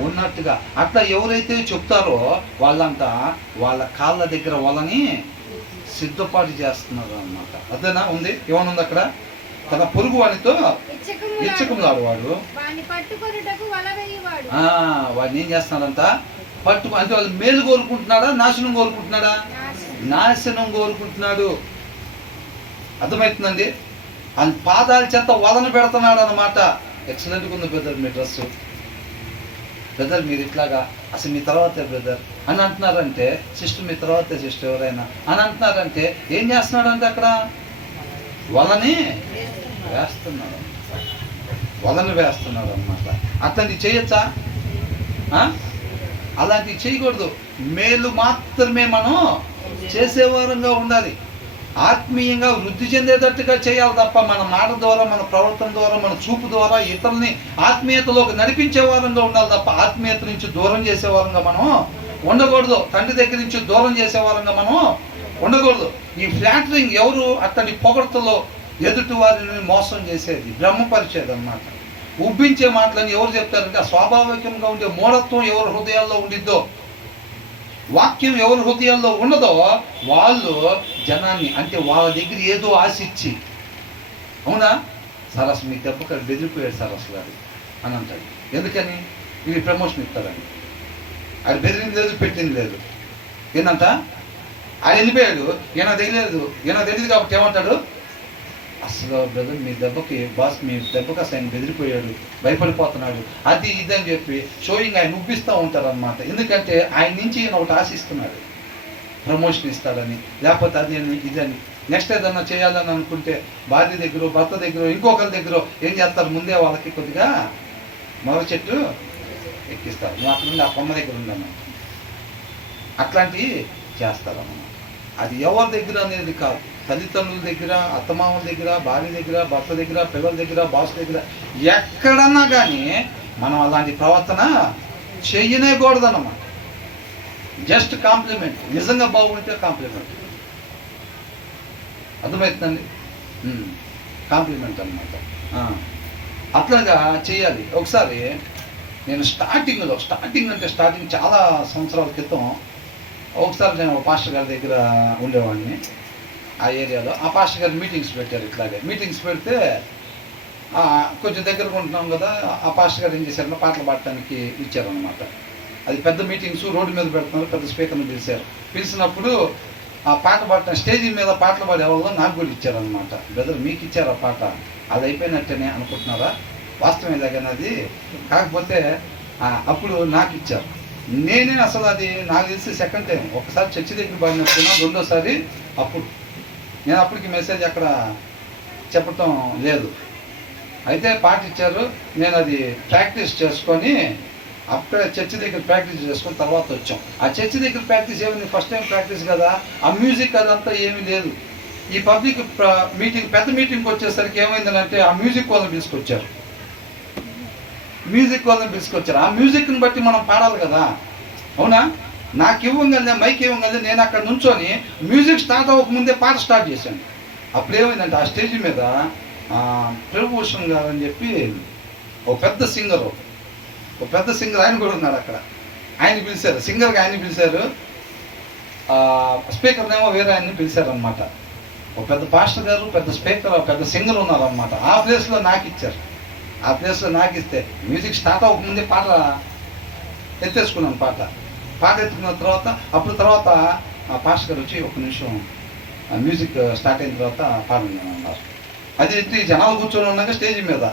ఉన్నట్టుగా అట్లా ఎవరైతే చెప్తారో వాళ్ళంతా వాళ్ళ కాళ్ళ దగ్గర వాళ్ళని సిద్ధపాటు చేస్తున్నారు అన్నమాట. అదేనా ఉంది? ఏమనుంది అక్కడ? తన పొరుగు వానితో ఇచ్చకములాడు వాడు వాడిని ఏం చేస్తున్నాడంట? అంటే వాళ్ళు మేలు కోరుకుంటున్నాడా, నాశనం కోరుకుంటున్నాడా? నాశనం కోరుకుంటున్నాడు. అర్థమవుతుందండి? ఆయన పాదాల చేత వలన పెడుతున్నాడు అన్నమాట. ఎక్సలెంట్గా ఉంది బ్రదర్ మీ డ్రెస్, బ్రదర్ మీరు ఇట్లాగా, అసలు మీ తర్వాతే బ్రదర్ అని అంటున్నారంటే, సిస్టర్ మీ తర్వాతే సిస్టర్ ఎవరైనా అని అంటున్నారంటే ఏం చేస్తున్నాడంటే అక్కడ వలని వేస్తున్నాడు అన్నమాట. అట్లాంటివి చేయొచ్చా? అలాంటివి చేయకూడదు. మేలు మాత్రమే మనం చేసేవారంగా ఉండాలి. ఆత్మీయంగా వృద్ధి చెందేటట్టుగా చేయాలి తప్ప మన మాట ద్వారా, మన ప్రవర్తన ద్వారా, మన చూపు ద్వారా ఇతరుల్ని ఆత్మీయతలోకి నడిపించే వారంగా ఉండాలి తప్ప ఆత్మీయత నుంచి దూరం చేసే వారంగా మనం ఉండకూడదు. తండ్రి దగ్గర నుంచి దూరం చేసే వారంగా మనం ఉండకూడదు. ఈ ఫ్లాటరింగ్ ఎవరు అతడి పొగడ్తలో ఎదుటి వారిని మోసం చేసేది, భ్రమపరిచేది అన్నమాట. ఉబ్బించే మాటలని ఎవరు చెప్తారంటే ఆ స్వాభావికంగా ఉండే మూఢత్వం ఎవరి హృదయాల్లో ఉండిద్దో, వాక్యం ఎవరి హృదయాల్లో ఉన్నదో వాళ్ళు జనాన్ని, అంటే వాళ్ళ దగ్గర ఏదో ఆశించి, అవునా సరస్సు మీ దెబ్బకి బెదిరిపోయాడు సరస్సు గారు అని అంటాడు. ఎందుకని? వీళ్ళు ప్రమోషన్ ఇస్తారని. ఆయన బెదిరింది లేదు, పెట్టింది లేదు. ఏంటంట ఆయన వెళ్ళిపోయాడు, ఈయన తెలియదు కాబట్టి ఏమంటాడు, అసలు బ్రదర్ మీ దెబ్బకి బాస్ మీ దెబ్బకి అసలు ఆయన బెదిరిపోయాడు, భయపడిపోతున్నాడు, అది ఇది అని చెప్పి షోయింగ్ ఆయన ఉబ్బిస్తూ ఉంటారు అన్నమాట. ఎందుకంటే ఆయన నుంచి ఈయన ఒకటి ఆశిస్తున్నాడు, ప్రమోషన్ ఇస్తాడని, లేకపోతే అది అని ఇదని. నెక్స్ట్ ఏదన్నా చేయాలని అనుకుంటే భార్య దగ్గర, భర్త దగ్గర, ఇంకొకరి దగ్గర ఏం చేస్తారు, ముందే వాళ్ళకి కొద్దిగా మరో చెట్టు ఎక్కిస్తారు. నువ్వు అక్కడ నుండి ఆ కొమ్మ దగ్గర ఉండను, అట్లాంటివి చేస్తారన్నమాట. అది ఎవరి దగ్గర అనేది కాదు, తల్లిదండ్రుల దగ్గర, అత్తమామల దగ్గర, భార్య దగ్గర, భర్త దగ్గర, పిల్లల దగ్గర, బాస్ దగ్గర, ఎక్కడన్నా కానీ మనం అలాంటి ప్రవర్తన చెయ్యనేకూడదన్నమాట. జస్ట్ కాంప్లిమెంట్, నిజంగా బాగుంటే కాంప్లిమెంట్, అర్థమవుతుందండి, కాంప్లిమెంట్ అన్నమాట. అట్లాగా చేయాలి. ఒకసారి నేను స్టార్టింగ్ చాలా సంవత్సరాల క్రితం ఒకసారి నేను ఒక పాస్టర్ గారి దగ్గర ఉండేవాడిని ఆ ఏరియాలో. ఆ పాస్టర్ గారు మీటింగ్స్ పెట్టారు. ఇట్లాగే మీటింగ్స్ పెడితే కొంచెం దగ్గరగా ఉంటున్నాం కదా, ఆ పాస్టర్ గారు ఏం చేశారంటే పాటలు పాడటానికి ఇచ్చారనమాట. అది పెద్ద మీటింగ్స్ రోడ్డు మీద పెడుతున్నారు, పెద్ద స్పీకర్ని పిలిచినప్పుడు ఆ పాట పాడటం, స్టేజీ మీద పాటలు పాడే వాళ్ళు నాకు కూడా ఇచ్చారనమాట. బ్రదర్ మీకు ఇచ్చారా పాట, అది అయిపోయినట్టేనే అనుకుంటున్నారా, వాస్తవం ఇలాగని అది, కాకపోతే అప్పుడు నాకు ఇచ్చారు. నేనే అసలు అది నాకు తెలిసి సెకండ్ టైం, ఒకసారి చర్చి దగ్గర పాడినట్టున్నా, రెండోసారి అప్పుడు నేను అప్పటికి మెసేజ్ అక్కడ చెప్పటం లేదు. అయితే పాట ఇచ్చారు, నేను అది ప్రాక్టీస్ చేసుకొని అప్పుడే చర్చి దగ్గర ప్రాక్టీస్ చేసుకొని తర్వాత వచ్చాం. ఆ చర్చి దగ్గర ప్రాక్టీస్ ఏమైంది, ఫస్ట్ టైం ప్రాక్టీస్ కదా, ఆ మ్యూజిక్ అదంతా ఏమీ లేదు. ఈ పబ్లిక్ మీటింగ్, పెద్ద మీటింగ్కి వచ్చేసరికి ఏమైందంటే ఆ మ్యూజిక్ వాళ్ళని తీసుకొచ్చారు. ఆ మ్యూజిక్ని బట్టి మనం పాడాలి కదా, అవునా. నాకు ఇవ్వగలనే, మైక్ ఇవ్వగలనే, నేను అక్కడ నుంచొని మ్యూజిక్ స్టార్ట్ అవ్వకముందే పాట స్టార్ట్ చేశాను. అప్పుడు ఏమైందంటే ఆ స్టేజ్ మీద ప్రభుభూషణ్ గారు అని చెప్పి ఒక పెద్ద సింగర్ ఆయన కూడా ఉన్నారు అక్కడ. ఆయన పిలిచారు, సింగర్గా ఆయన పిలిచారు, స్పీకర్నేమో వేరే ఆయన్ని పిలిచారనమాట. ఒక పెద్ద పాస్టర్ గారు, పెద్ద స్పీకర్, పెద్ద సింగర్ ఉన్నారనమాట. ఆ ప్లేస్లో నాకు ఇచ్చారు. ఆ ప్లేస్లో నాకు ఇస్తే మ్యూజిక్ స్టార్ట్ అవ్వకముందే పాట ఎత్తేసుకున్నాను. పాట ఎత్తుకున్న తర్వాత ఆ పాస్టర్ గారు వచ్చి ఒక నిమిషం మ్యూజిక్ స్టార్ట్ అయిన తర్వాత పాడండి అన్నారు. అది ఎత్తి జనాలు కూర్చొని ఉన్నాక స్టేజ్ మీద.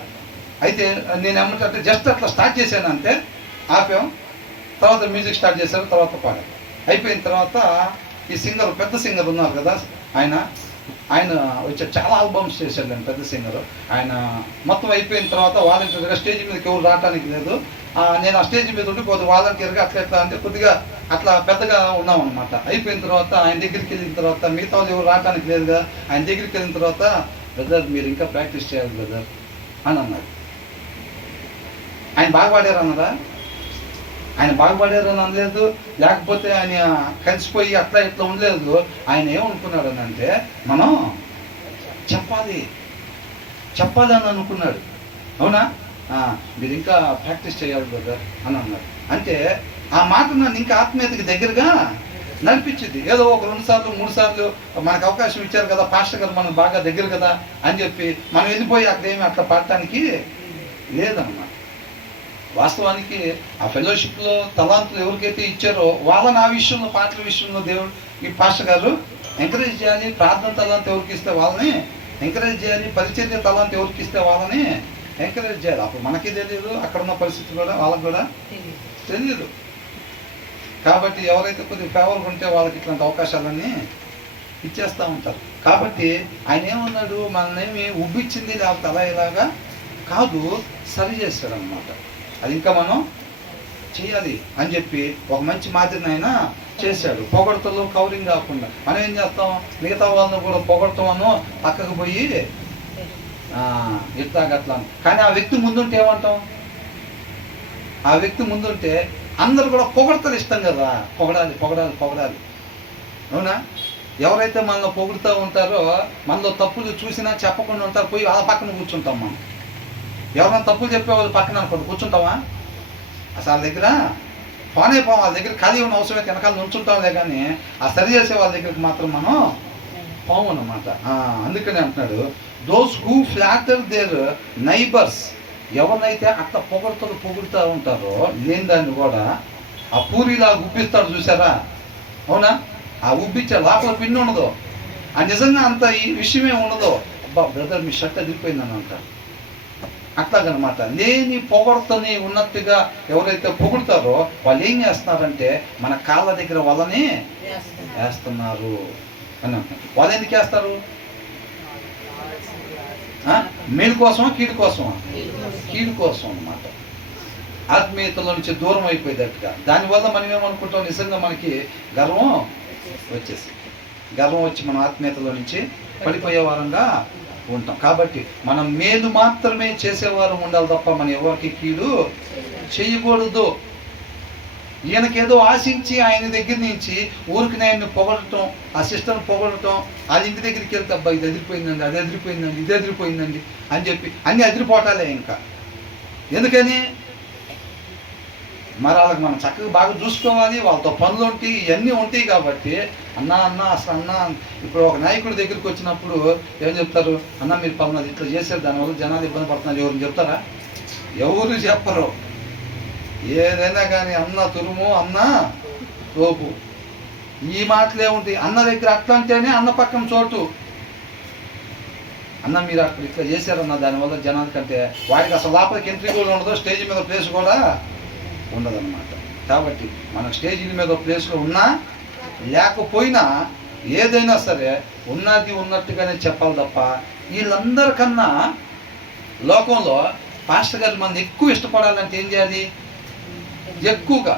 అయితే నేను ఏమంటే జస్ట్ అట్లా స్టార్ట్ చేశానంటే ఆపాం. తర్వాత మ్యూజిక్ స్టార్ట్ చేశారు, తర్వాత పాడారు. అయిపోయిన తర్వాత ఈ సింగర్, పెద్ద సింగర్ ఉన్నారు కదా, ఆయన వచ్చి చాలా ఆల్బమ్స్ చేశాడు. ఆయన పెద్ద సింగర్. ఆయన మొత్తం అయిపోయిన తర్వాత వాలంటీర్గా స్టేజ్ మీదకి ఎవరు రావడానికి లేదు. నేను ఆ స్టేజ్ మీద ఉండి కొద్దిగా వాలంటీర్గా అట్లా అంటే కొద్దిగా అట్లా పెద్దగా ఉన్నామన్నమాట. అయిపోయిన తర్వాత ఆయన దగ్గరికి వెళ్ళిన తర్వాత మిగతా వాళ్ళు ఎవరు రావడానికి లేదు కదా, ఆయన దగ్గరికి వెళ్ళిన తర్వాత బ్రదర్ మీరు ఇంకా ప్రాక్టీస్ చేయాలి బ్రదర్ అని అన్నాడు. ఆయన బాగా పాడారు అన్నారా? ఆయన బాగా పాడారని అనలేదు, లేకపోతే ఆయన కలిసిపోయి అట్లా ఇట్లా ఉండలేదు. ఆయన ఏమనుకున్నాడు అని అంటే మనం చెప్పాలి అని అనుకున్నాడు. అవునా, మీరు ఇంకా ప్రాక్టీస్ చేయాలి బ్రదర్ అని అన్నాడు. అంటే ఆ మాట నన్ను ఇంకా ఆత్మీయతకి దగ్గరగా నడిపించింది. ఏదో ఒక 2 సార్లు 3 సార్లు మనకు అవకాశం ఇచ్చారు కదా, పాస్టర్ గారు మనకు బాగా దగ్గర కదా అని చెప్పి మనం వెళ్ళిపోయి అక్కడేమి అట్లా పాడటానికి లేదన్నమాట. వాస్తవానికి ఆ ఫెలోషిప్లో తలాంతులు ఎవరికైతే ఇచ్చారో వాళ్ళని ఆ విషయంలో, పాటల విషయంలో దేవుడు ఈ పాస్టర్ గారు ఎంకరేజ్ చేయాలి. ప్రార్థన తలాంత ఎవరికి ఇస్తే వాళ్ళని ఎంకరేజ్ చేయాలి. పరిచర్య తలాంత ఎవరికి ఇస్తే వాళ్ళని ఎంకరేజ్ చేయాలి. అప్పుడు మనకి తెలియదు, అక్కడ ఉన్న పరిస్థితి కూడా వాళ్ళకి కూడా తెలియదు. కాబట్టి ఎవరైతే కొద్దిగా ఫేవర్గా ఉంటే వాళ్ళకి ఇట్లాంటి అవకాశాలన్నీ ఇచ్చేస్తూ ఉంటారు. కాబట్టి ఆయన ఏమన్నాడు, మనల్ని ఉబ్బిచ్చింది లేకపోతే అలా ఇలాగా కాదు, సరి చేస్తాడు అనమాట. అది ఇంకా మనం చేయాలి అని చెప్పి ఒక మంచి మాదిరిని ఆయన చేశాడు. పొగడతలో కవరింగ్ కాకుండా మనం ఏం చేస్తాం, మిగతా వాళ్ళని కూడా పొగడతామను పక్కకు పోయి ఇట్లా గట్లా. కానీ ఆ వ్యక్తి ముందుంటే ఏమంటాం, ఆ వ్యక్తి ముందుంటే అందరు కూడా పొగడతలు ఇష్టం కదా, పొగడాలి. అవునా, ఎవరైతే మనలో పొగుడుతూ ఉంటారో మనలో తప్పులు చూసినా చెప్పకుండా ఉంటారు, పోయి వాళ్ళ పక్కన కూర్చుంటాం మనం. ఎవరైనా తప్పులు చెప్పే వాళ్ళు పక్కన అనుకోండి కూర్చుంటామా? అసలు వాళ్ళ దగ్గర ఫోన్ అయిపోవాలి, వాళ్ళ దగ్గర ఖాళీ ఉన్న అవసరం అయితే వెనకాల నుంచుంటాంలే, కానీ ఆ సరి చేసే వాళ్ళ దగ్గరికి మాత్రం మనం పోము అన్నమాట. అందుకని అంటున్నాడు, those who flatter their neighbours, ఎవరినైతే అట్లా పొగుడుతూ ఉంటారో లేని దాన్ని కూడా ఆ పూరిలా ఉబ్బిస్తాడు చూసారా? అవునా? ఆ ఉబ్బిచ్చే లోపల పిండి ఉండదు, ఆ నిజంగా అంత ఈ విషయమే ఉండదు. అబ్బా బ్రదర్ మీ షర్ట్ అదిరిపోయిందని అంటారు. అట్లాగనమాట. లేని పొగడుతని ఉన్నట్టుగా ఎవరైతే పొగుడుతారో వాళ్ళు ఏం చేస్తున్నారంటే మన కాళ్ళ దగ్గర వాళ్ళని వేస్తున్నారు అని అంటున్నారు. వాళ్ళు ఎందుకు వేస్తారు? మేలు కోసమా కీడు కోసమా? కీడు కోసం అన్నమాట. ఆత్మీయతలో నుంచి దూరం అయిపోయేటట్టుగా. దానివల్ల మనం ఏమనుకుంటాం, నిజంగా మనకి గర్వం వచ్చి మనం ఆత్మీయతలో నుంచి పడిపోయే వారంగా ఉంటాం. కాబట్టి మనం మేలు మాత్రమే చేసేవారు ఉండాలి తప్ప మనం ఎవరికి కీడు చేయకూడదు. ఈయనకేదో ఆశించి ఆయన దగ్గర నుంచి ఊరికి ఆయన్ని పొగడటం, ఆ సిస్టర్ని పొగడటం, వాళ్ళ ఇంటి దగ్గరికి వెళ్తే అబ్బా ఇది ఎదిరిపోయిందండి, అది ఎదిరిపోయిందండి, ఇది ఎదిరిపోయిందండి అని చెప్పి అన్నీ ఎదిరిపోవటాలే. ఇంకా ఎందుకని మరి వాళ్ళకి మనం చక్కగా బాగా చూసుకోవాలి, వాళ్ళతో పనులు ఉంటాయి, ఇవన్నీ ఉంటాయి. కాబట్టి అన్న ఇప్పుడు ఒక నాయకుడి దగ్గరికి వచ్చినప్పుడు ఏం చెప్తారు? అన్న మీరు పనులు ఇట్లా చేశారు, దానివల్ల జనాలు ఇబ్బంది పడుతున్నారు, ఎవరు చెప్తారా? ఎవరు చెప్పరు. ఏదైనా కానీ అన్న తురుము, అన్న తోపు, ఈ మాటలే ఉంటాయి. అన్న దగ్గర అట్లా అంటేనే అన్న పక్కన చోటు. అన్న మీరు అక్కడ ఇట్లా చేశారన్న, దానివల్ల జనాల కంటే వాడికి అసలు లోపలికి ఎంట్రీ కూడా ఉండదు, స్టేజ్ మీద ప్లేస్ కూడా ఉండదన్నమాట. కాబట్టి మన స్టేజీల మీద ప్లేస్లో ఉన్నా లేకపోయినా ఏదైనా సరే ఉన్నది ఉన్నట్టుగానే చెప్పాలి తప్ప వీళ్ళందరికన్నా లోకంలో పాస్టర్ గారు మనం ఎక్కువ ఇష్టపడాలంటే ఏం చేయాలి? ఎక్కువగా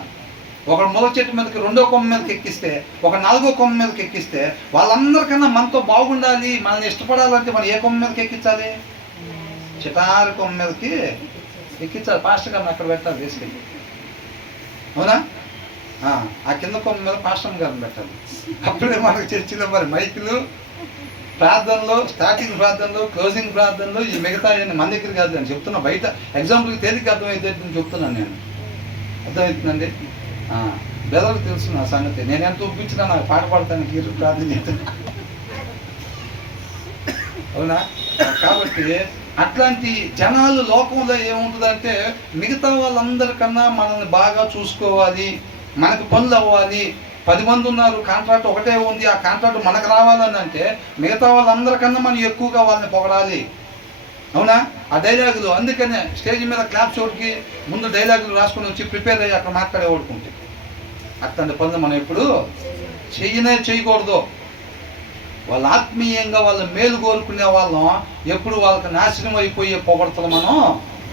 ఒకడు మొదటి చెట్టు మీదకి రెండో కొమ్మ మీదకి ఎక్కిస్తే, ఒక నాలుగో కొమ్మ మీదకి ఎక్కిస్తే వాళ్ళందరికన్నా మనతో బాగుండాలి, మనల్ని ఇష్టపడాలంటే మనం ఏ కొమ్మ మీదకి ఎక్కించాలి? చిటారు కొమ్మ మీదకి ఎక్కించాలి. పాస్టర్ గారిని అక్కడ పెట్టాలి వేసుకెళ్ళి. అవునా? ఆ కింద కొమ్మ మీద పాస్టర్ గారిని పెట్టాలి. అప్పుడే మనకు చర్చిలో మరి మైకులు, ప్రార్థనలో, స్టార్టింగ్ ప్రార్థనలో, క్లోజింగ్ ప్రార్థనలో, ఈ మిగతా మన దగ్గర కాదు అని చెప్తున్నా. బయట ఎగ్జాంపుల్కి తేలిక అర్థమైతే చెప్తున్నాను నేను. అర్థమవుతుందండి? బెదలకు తెలుసు నా సంగతి. నేను ఎంత ఒప్పించినా నాకు పాట పాడతానికి ఈరోజు ప్రార్థన చేస్తాను. అవునా? కాబట్టి అట్లాంటి జనాలు లోకంలో ఏముంటుందంటే మిగతా వాళ్ళందరికన్నా మనల్ని బాగా చూసుకోవాలి, మనకు పనులు అవ్వాలి. 10 మంది ఉన్నారు, కాంట్రాక్ట్ ఒకటే ఉంది, ఆ కాంట్రాక్ట్ మనకు రావాలని అంటే మిగతా వాళ్ళందరికన్నా మనం ఎక్కువగా వాళ్ళని పొగడాలి. అవునా? ఆ డైలాగులు అందుకనే స్టేజ్ మీద క్లాప్ షోకి ముందు డైలాగులు రాసుకొని వచ్చి ప్రిపేర్ అయ్యి అక్కడ మాట్లాడేవాడుకుంటే అట్లాంటి పనులు మనం ఎప్పుడు చేయకూడదు. వాళ్ళ ఆత్మీయంగా వాళ్ళ మేలు కోరుకునే వాళ్ళం ఎప్పుడు వాళ్ళకి నాశనం అయిపోయే పొగడతలు మనం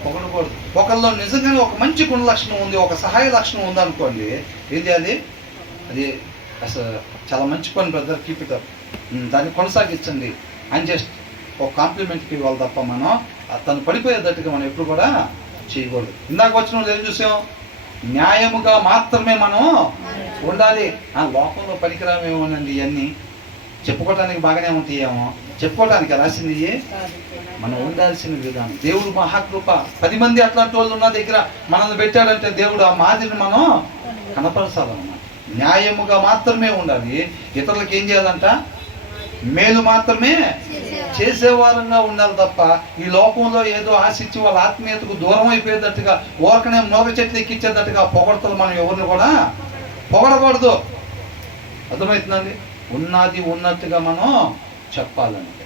పొగడకూడదు. ఒకళ్ళలో నిజంగానే ఒక మంచి గుణ లక్షణం ఉంది, ఒక సహాయ లక్షణం ఉందనుకోండి, ఏం చేయాలి? అది అసలు చాలా మంచి పని బ్రదర్, కీప్ ఇట్ అప్, దాన్ని కొనసాగించండి అని జస్ట్ ఒక కాంప్లిమెంట్కి ఇవ్వాలి తప్ప మనం తను పడిపోయేటట్టుగా మనం ఎప్పుడు కూడా చేయకూడదు. ఇందాక వచ్చిన వాళ్ళు ఏం చూసాం? న్యాయముగా మాత్రమే మనం ఉండాలి. ఆ లోకంలో పనికిరామేమోనండి, ఇవన్నీ చెప్పుకోవటానికి బాగానే ఉంటాయేమో, చెప్పుకోవటానికి రాసింది మనం ఉండాల్సిన విధానం. దేవుడు మహాకృప, 10 మంది అట్లాంటి వాళ్ళు ఉన్న దగ్గర మనల్ని పెట్టాడంటే దేవుడు ఆ మాదిరిని మనం కనపరచాలన్నమాట. న్యాయముగా మాత్రమే ఉండాలి. ఇతరులకు ఏం చేయాలంట? మేలు మాత్రమే చేసేవారంగా ఉండాలి తప్ప ఈ లోకంలో ఏదో ఆశించి వాళ్ళ ఆత్మీయతకు దూరం అయిపోయేటట్టుగా ఓరకనే మోగ చెట్లు ఎక్కించేటట్టుగా పొగడతలు మనం ఎవరిని కూడా పొగడకూడదు. అర్థమవుతుందండి? ఉన్నది ఉన్నట్టుగా మనం చెప్పాలంటే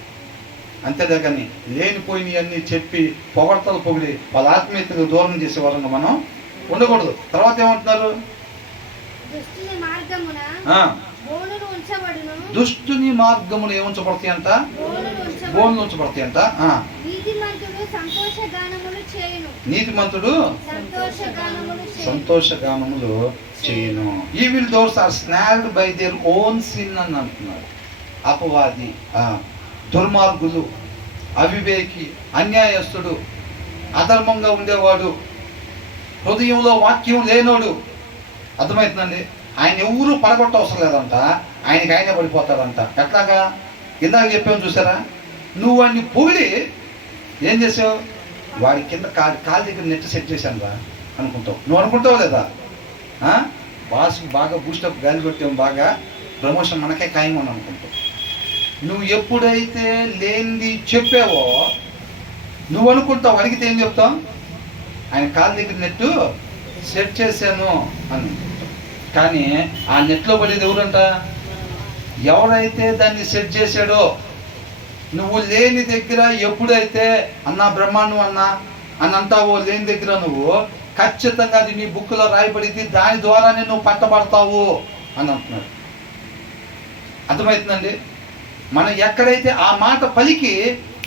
అంతేలే, కానీ లేనిపోయినవన్నీ చెప్పి పొగడతలు పొగిడి వాళ్ళ ఆత్మీయతకు దూరం చేసే వారంగా మనం ఉండకూడదు. తర్వాత ఏమంటున్నారు? దుష్టుని మార్గములు ఏముంచబడతాయి అంట? బోన్లు ఉంచబడతాయి అంట. నీతిమంతుడు సంతోషగానములు చేయను. Evil doers are snared by their own sin అని అంటున్నారు. అపవాది, దుర్మార్గులు, అవివేకి, అన్యాయస్తుడు, అధర్మంగా ఉండేవాడు, హృదయంలో వాక్యం లేనోడు. అర్థమవుతుందండి? ఆయన ఎవరు పడగొట్టవసరం లేదంట, ఆయనకి ఆయనే పడిపోతాడంట. ఎట్లాగా? ఇందాక చెప్పాము చూసారా, నువ్వు వాడిని పొగిడి ఏం చేసావు, వాడి కింద కాలు దగ్గర నెట్ సెట్ చేశాను రా అనుకుంటావు. నువ్వు అనుకుంటావు లేదా? బాస్ బాగా బూస్టప్ గాలి కొట్టాము, బాగా ప్రమోషన్ మనకే ఖాయం అని అనుకుంటావు. నువ్వు ఎప్పుడైతే లేనిది చెప్పావో నువ్వు అనుకుంటావు, అడిగితే ఏం చెప్తావు, ఆయన కాలు దగ్గర నెట్టు సెట్ చేశాను అని. కానీ ఆ నెట్లో పడేది ఎవరంట? ఎవరైతే దాన్ని సెట్ చేశాడో. నువ్వు లేని దగ్గర ఎప్పుడైతే అన్నా బ్రహ్మాండం అన్నా అని అంటావో, లేని దగ్గర నువ్వు ఖచ్చితంగా అది నీ బుక్లో రాయబడింది, దాని ద్వారానే నువ్వు పట్టబడతావు అని అంటున్నాడు. అర్థమవుతుందండి? మనం ఎక్కడైతే ఆ మాట పలికి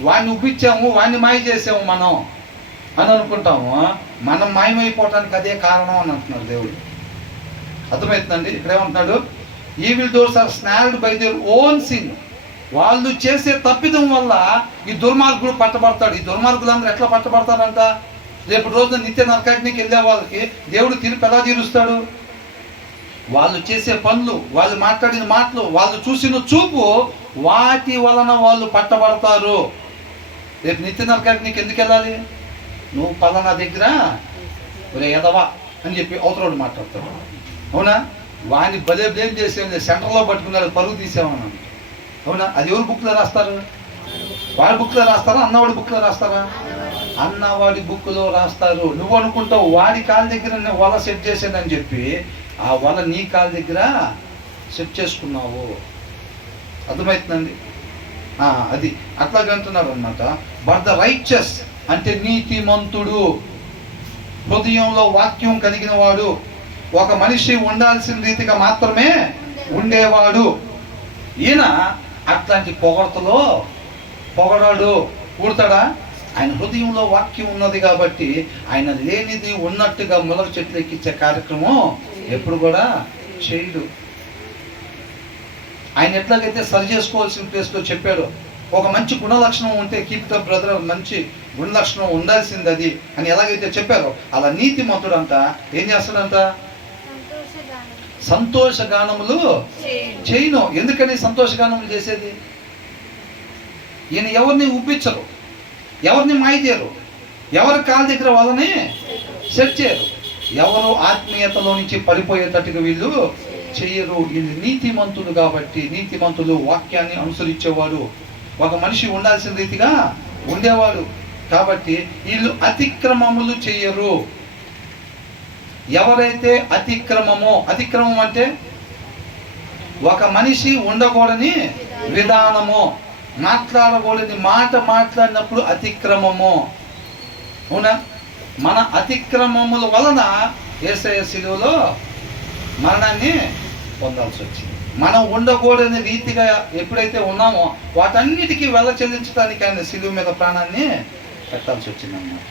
వాడిని ఉబ్బిచ్చాము, వాడిని మాయ చేసాము మనం అని అనుకుంటాము, మనం మాయమైపోవటానికి అదే కారణం అని అంటున్నాడు దేవుడు. అర్థమవుతుందండి? ఇక్కడేమంటున్నాడు, evil doers are snared by their own sin. వాళ్ళు చేసే తప్పిదం వల్ల ఈ దుర్మార్గుడు పట్టబడతాడు. ఈ దుర్మార్గులందరూ ఎట్లా పట్టబడతారంట? రేపు రోజున నిత్య నరకాగ్నికి వెళ్ళే వాళ్ళకి దేవుడు తీర్పు ఎలా తీరుస్తాడు? వాళ్ళు చేసే పనులు, వాళ్ళు మాట్లాడిన మాటలు, వాళ్ళు చూసిన చూపు, వాటి వలన వాళ్ళు పట్టబడతారు. రేపు నిత్య నరకాగ్నికి ఎందుకు వెళ్ళాలి? నువ్వు పలానా దగ్గర ఒరే ఎదవా అని చెప్పి అవతలోడు మాట్లాడతాడు. అవునా? వాడిని భలే బ్లేమ్ చేసే సెంటర్లో పట్టుకున్నాడు, పరుగు తీసామన్నాను. అవునా? అది ఎవరు బుక్లో రాస్తారు? వాడి బుక్లో రాస్తారా, అన్నవాడి బుక్లో రాస్తారా? అన్నవాడి బుక్లో రాస్తారు. నువ్వు అనుకుంటావు వాడి కాళ్ళ దగ్గర నేను వల సెట్ చేశానని చెప్పి, ఆ వల నీ కాళ్ళ దగ్గర సెట్ చేసుకున్నావు. అర్థమవుతుందండి? అది అట్లాగంటున్నారు అనమాట. బట్ ద రైచస్ అంటే నీతిమంతుడు, హృదయంలో వాక్యం కలిగిన వాడు, ఒక మనిషి ఉండాల్సిన రీతిగా మాత్రమే ఉండేవాడు. ఈయన అట్లాంటి పొగడతలో పొగడాడు, కూడతాడా? ఆయన హృదయంలో వాక్యం ఉన్నది కాబట్టి ఆయన లేనిది ఉన్నట్టుగా మొలక చెట్లు ఎక్కించే కార్యక్రమం ఎప్పుడు కూడా చేయడు. ఆయన ఎట్లాగైతే సరి చేసుకోవాల్సిన ప్లేస్లో చెప్పాడు, ఒక మంచి గుణలక్షణం ఉంటే కీప్ ద బ్రదర్, మంచి గుణలక్షణం ఉండాల్సింది అది అని ఎలాగైతే చెప్పారో, అలా నీతిమంతుడు అంట ఏం చేస్తాడంట? సంతోషగానములు చేయను. ఎందుకని సంతోషగానములు చేసేది? ఈయన ఎవరిని ఉప్పించరు, ఎవరిని మాయ చేయరు, ఎవరి కాళ్ళ దగ్గర వాళ్ళని సెట్ చేయరు, ఎవరు ఆత్మీయతలో నుంచి పడిపోయేటట్టుగా వీళ్ళు చెయ్యరు. వీళ్ళు నీతిమంతులు కాబట్టి, నీతిమంతులు వాక్యాన్ని అనుసరించేవాడు, ఒక మనిషి ఉండాల్సిన రీతిగా ఉండేవాడు కాబట్టి వీళ్ళు అతిక్రమములు చెయ్యరు. ఎవరైతే అతిక్రమం అంటే ఒక మనిషి ఉండకూడని విధానము, మాట్లాడకూడని మాట మాట్లాడినప్పుడు అతిక్రమము. అవునా? మన అతిక్రమముల వలన యేసయ్య శిలువలో మరణాన్ని పొందాల్సి వచ్చింది. మనం ఉండకూడని రీతిగా ఎప్పుడైతే ఉన్నామో వాటన్నిటికీ వెళ్ళ చెల్లించడానికి ఆయన శిలువ మీద ప్రాణాన్ని పెట్టాల్సి వచ్చింది అన్నమాట.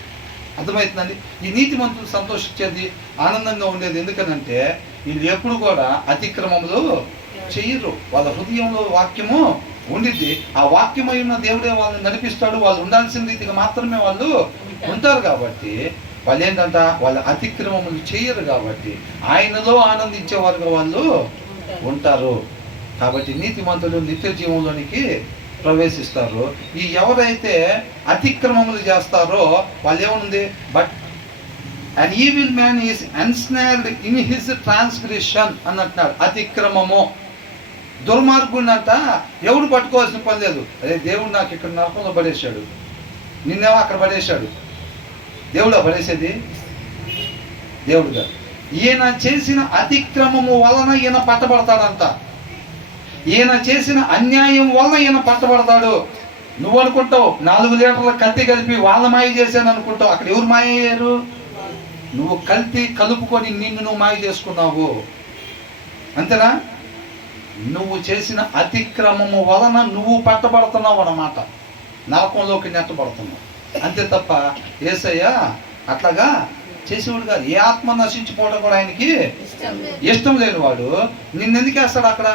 అర్థమవుతుందండి? ఈ నీతిమంతులు సంతోషించేది, ఆనందంగా ఉండేది ఎందుకనంటే వీళ్ళు ఎప్పుడు కూడా అతిక్రమములు చెయ్యరు. వాళ్ళ హృదయంలో వాక్యము ఉండిద్ది, ఆ వాక్యమై ఉన్న దేవుడే వాళ్ళని నడిపిస్తాడు. వాళ్ళు ఉండాల్సిన రీతిగా మాత్రమే వాళ్ళు ఉంటారు కాబట్టి వాళ్ళు ఏంటంట, వాళ్ళ అతిక్రమములు చెయ్యరు కాబట్టి ఆయనలో ఆనందించేవారుగా వాళ్ళు ఉంటారు. కాబట్టి నీతిమంతులు నిత్య జీవంలోనికి ప్రవేశిస్తారు. ఈ ఎవరైతే అతిక్రమములు చేస్తారో వాళ్ళు ఏముంది, but an evil man is ensnared in his transgression అన్నట్టున్నాడు. అతిక్రమము, దుర్మార్గుడినంట ఎవడు పట్టుకోవాల్సిన పని లేదు. అదే దేవుడు నాకు ఇక్కడ నరకంలో పడేశాడు, నిన్నేమో అక్కడ పడేశాడు. దేవుడా పడేసేది? దేవుడుగా. ఈయన చేసిన అతిక్రమము వలన ఈయన పట్టబడతాడంట. ఈయన చేసిన అన్యాయం వలన ఈయన పట్టబడతాడు. నువ్వు అనుకుంటావు 4 లీటర్ల కల్తీ కలిపి వాళ్ళ మాయ చేశాను అనుకుంటావు. అక్కడ ఎవరు మాయ అయ్యారు? నువ్వు కల్తీ కలుపుకొని నిన్ను నువ్వు మాయ చేసుకున్నావు. అంతేనా? నువ్వు చేసిన అతిక్రమము వలన నువ్వు పట్టబడుతున్నావు అన్నమాట, నరకంలోకి నెట్టబడుతున్నావు. అంతే తప్ప యేసయ్య అట్లాగా చేసేవాడు కాదు. ఏ ఆత్మ నశించిపోవడం కూడా ఆయనకి ఇష్టం లేని వాడు నిన్నెందుకు వేస్తాడు? అక్కడ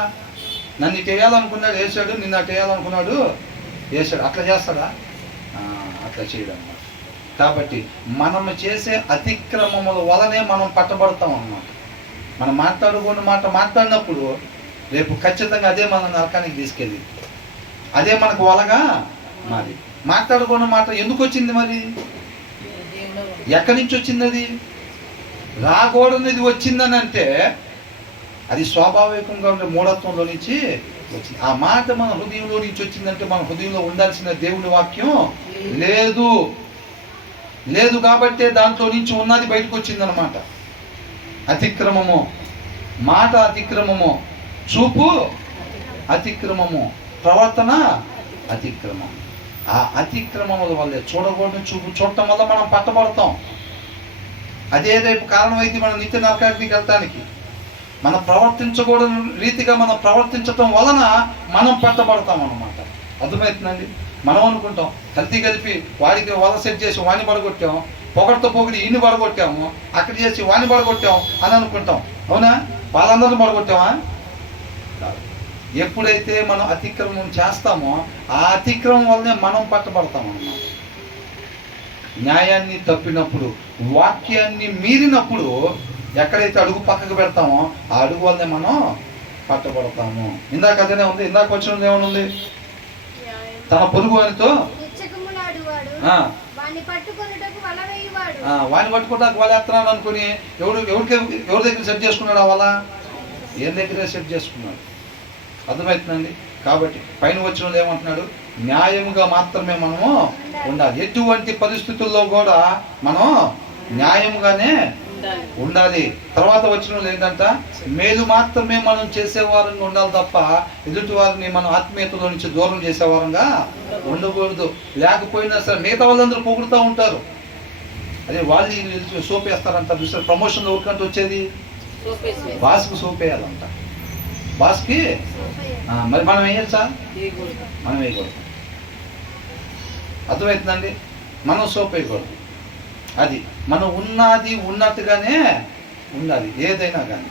నన్ను ఇటు వేయాలనుకున్నాడు వేసాడు, నిన్ను అటు వేయాలనుకున్నాడు వేసాడు. అట్లా చేస్తాడా? అట్లా చేయడం అన్నమాట. కాబట్టి మనం చేసే అతిక్రమముల వలనే మనం పట్టబడతాం అన్నమాట. మనం మాట్లాడుకున్న మాట మాట్లాడినప్పుడు రేపు ఖచ్చితంగా అదే మన నరకానికి తీసుకెళ్ళి అదే మనకు వలగా మాది. మాట్లాడుకున్న మాట ఎందుకు వచ్చింది మరి? ఎక్కడి నుంచి వచ్చింది? అది రాకూడనిది వచ్చిందని అంటే అది స్వాభావికంగా ఉండే మూఢత్వంలో నుంచి వచ్చింది. ఆ మాట మన హృదయంలో నుంచి వచ్చిందంటే మన హృదయంలో ఉండాల్సిన దేవుని వాక్యం లేదు లేదు కాబట్టే దాంట్లో నుంచి ఉన్నది బయటకు వచ్చిందనమాట. అతిక్రమము, మాట అతిక్రమము, చూపు అతిక్రమము, ప్రవర్తన అతిక్రమం. ఆ అతిక్రమముల వల్లే చూడకూడదు చూపు చూడటం వల్ల మనం పట్టబడతాం. అదే రేపు కారణమైతే మనం నిత్య నరకానికి వెళ్ళటానికి. మనం ప్రవర్తించకూడని రీతిగా మనం ప్రవర్తించటం వలన మనం పట్టబడతాం అన్నమాట. అర్థమవుతుందండి? మనం అనుకుంటాం కల్తీ కలిపి వాడికి వల సెట్ చేసి వాణ్ణి పడగొట్టాం, పొగడితో పొగిడి ఈయన్ని పడగొట్టాము, అక్కడ చేసి వాణ్ణి పడగొట్టాం అని అనుకుంటాం. అవునా? వాళ్ళందరినీ పడగొట్టామా? ఎప్పుడైతే మనం అతిక్రమం చేస్తామో ఆ అతిక్రమం వల్లనే మనం పట్టబడతాం అన్నమాట. న్యాయాన్ని తప్పినప్పుడు, వాక్యాన్ని మీరినప్పుడు ఎక్కడైతే అడుగు పక్కకు పెడతామో ఆ అడుగు వల్లనే మనం పట్టబడతాము. ఇందాక అదేనే ఉంది. ఇందాక వచ్చినది ఏమనుంది? తన పొరుగు వానితో వాడిని పట్టుకోవడానికి వల ఎత్తనాడు అనుకుని ఎవరి దగ్గర సెట్ చేసుకున్నాడు? ఆ వల ఏం దగ్గరే సెట్ చేసుకున్నాడు. అర్థమవుతుందండి? కాబట్టి పైన వచ్చినది ఏమంటున్నాడు? న్యాయముగా మాత్రమే మనము ఉండాలి. ఎటువంటి పరిస్థితుల్లో కూడా మనం న్యాయముగానే ఉండాలి. తర్వాత వచ్చిన ఏంటంట? మేలు మాత్రమే మనం చేసేవారంగా ఉండాలి తప్ప ఎదుటి వారిని మనం ఆత్మీయతలో నుంచి దూరం చేసేవారంగా ఉండకూడదు. లేకపోయినా సరే మిగతా వాళ్ళందరూ పొగుడుతూ ఉంటారు. అదే వాళ్ళు సోప్ వేస్తారంట. చూసారు ప్రమోషన్ ఎవరికంటే వచ్చేది? బాస్కి సోప్ వేయాలంట. బాస్కి మరి మనం వేయచ్చా? మనం వేయకూడదు. అర్థమవుతుందండి? మనం సోప్ వేయకూడదు. అది మనం ఉన్నది ఉన్నట్టుగానే ఉండాలి ఏదైనా కానీ.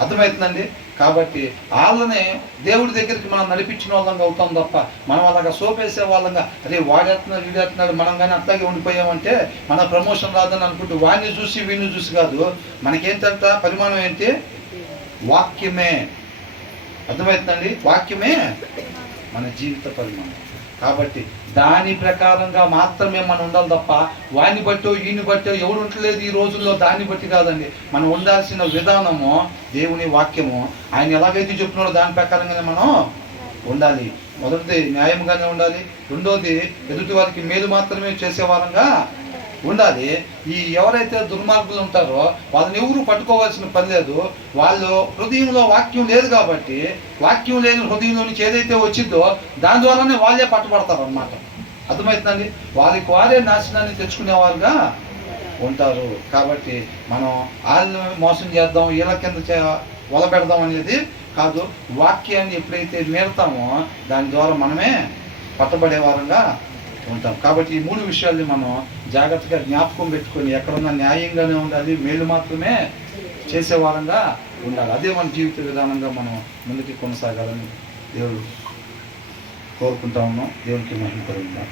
అర్థమవుతుందండి? కాబట్టి వాళ్ళనే దేవుడి దగ్గరికి మనం నడిపించిన వాళ్ళంగా అవుతాం తప్ప మనం అలాగా సోపేసే వాళ్ళంగా అదే వాడేస్తున్నాడు వీడేస్తున్నాడు మనం కానీ అట్లాగే ఉండిపోయామంటే మన ప్రమోషన్ రాదని అనుకుంటూ వాడిని చూసి వీడిని చూసి కాదు. మనకేంటంట పరిమాణం ఏంటి? వాక్యమే. అర్థమవుతుందండి? వాక్యమే మన జీవిత పరిమాణం. కాబట్టి దాని ప్రకారంగా మాత్రమే మనం ఉండాలి తప్ప వాడిని బట్టో ఈయన్ని బట్టో ఎవడు ఉండలేదు ఈ రోజుల్లో. దాన్ని బట్టి కాదండి. మనం ఉండాల్సిన విధానము దేవుని వాక్యము. ఆయన ఎలాగైతే చెప్తున్నాడో దాని ప్రకారంగానే మనం ఉండాలి. మొదటిది న్యాయంగానే ఉండాలి. రెండోది ఎదుటి వారికి మేలు మాత్రమే చేసేవారంగా ఉండాలి. ఈ ఎవరైతే దుర్మార్గులు ఉంటారో వాళ్ళని ఎవరు పట్టుకోవాల్సిన పని లేదు. వాళ్ళు హృదయంలో వాక్యం లేదు కాబట్టి వాక్యం లేని హృదయంలో నుంచి ఏదైతే వచ్చిందో దాని ద్వారానే వాళ్ళే పట్టుబడతారు అన్నమాట. అర్థమవుతుందండి? వారికి వారే నాశనాన్ని తెచ్చుకునేవారుగా ఉంటారు. కాబట్టి మనం వాళ్ళని మోసం చేద్దాం, వీళ్ళ కింద వల పెడదాం అనేది కాదు. వాక్యాన్ని ఎప్పుడైతే మేరుతామో దాని ద్వారా మనమే పట్టబడే వారంగా ఉంటాం. కాబట్టి ఈ మూడు విషయాల్ని మనం జాగ్రత్తగా జ్ఞాపకం పెట్టుకొని ఎక్కడున్నా న్యాయంగానే ఉండాలి, మేలు మాత్రమే చేసేవారంగా ఉండాలి. అదే మన జీవిత విధానంగా మనం ముందుకు కొనసాగాలని దేవుడు కోరుకుంటా ఉన్నాం. దేవునికి మహిమ కలుగుతాం.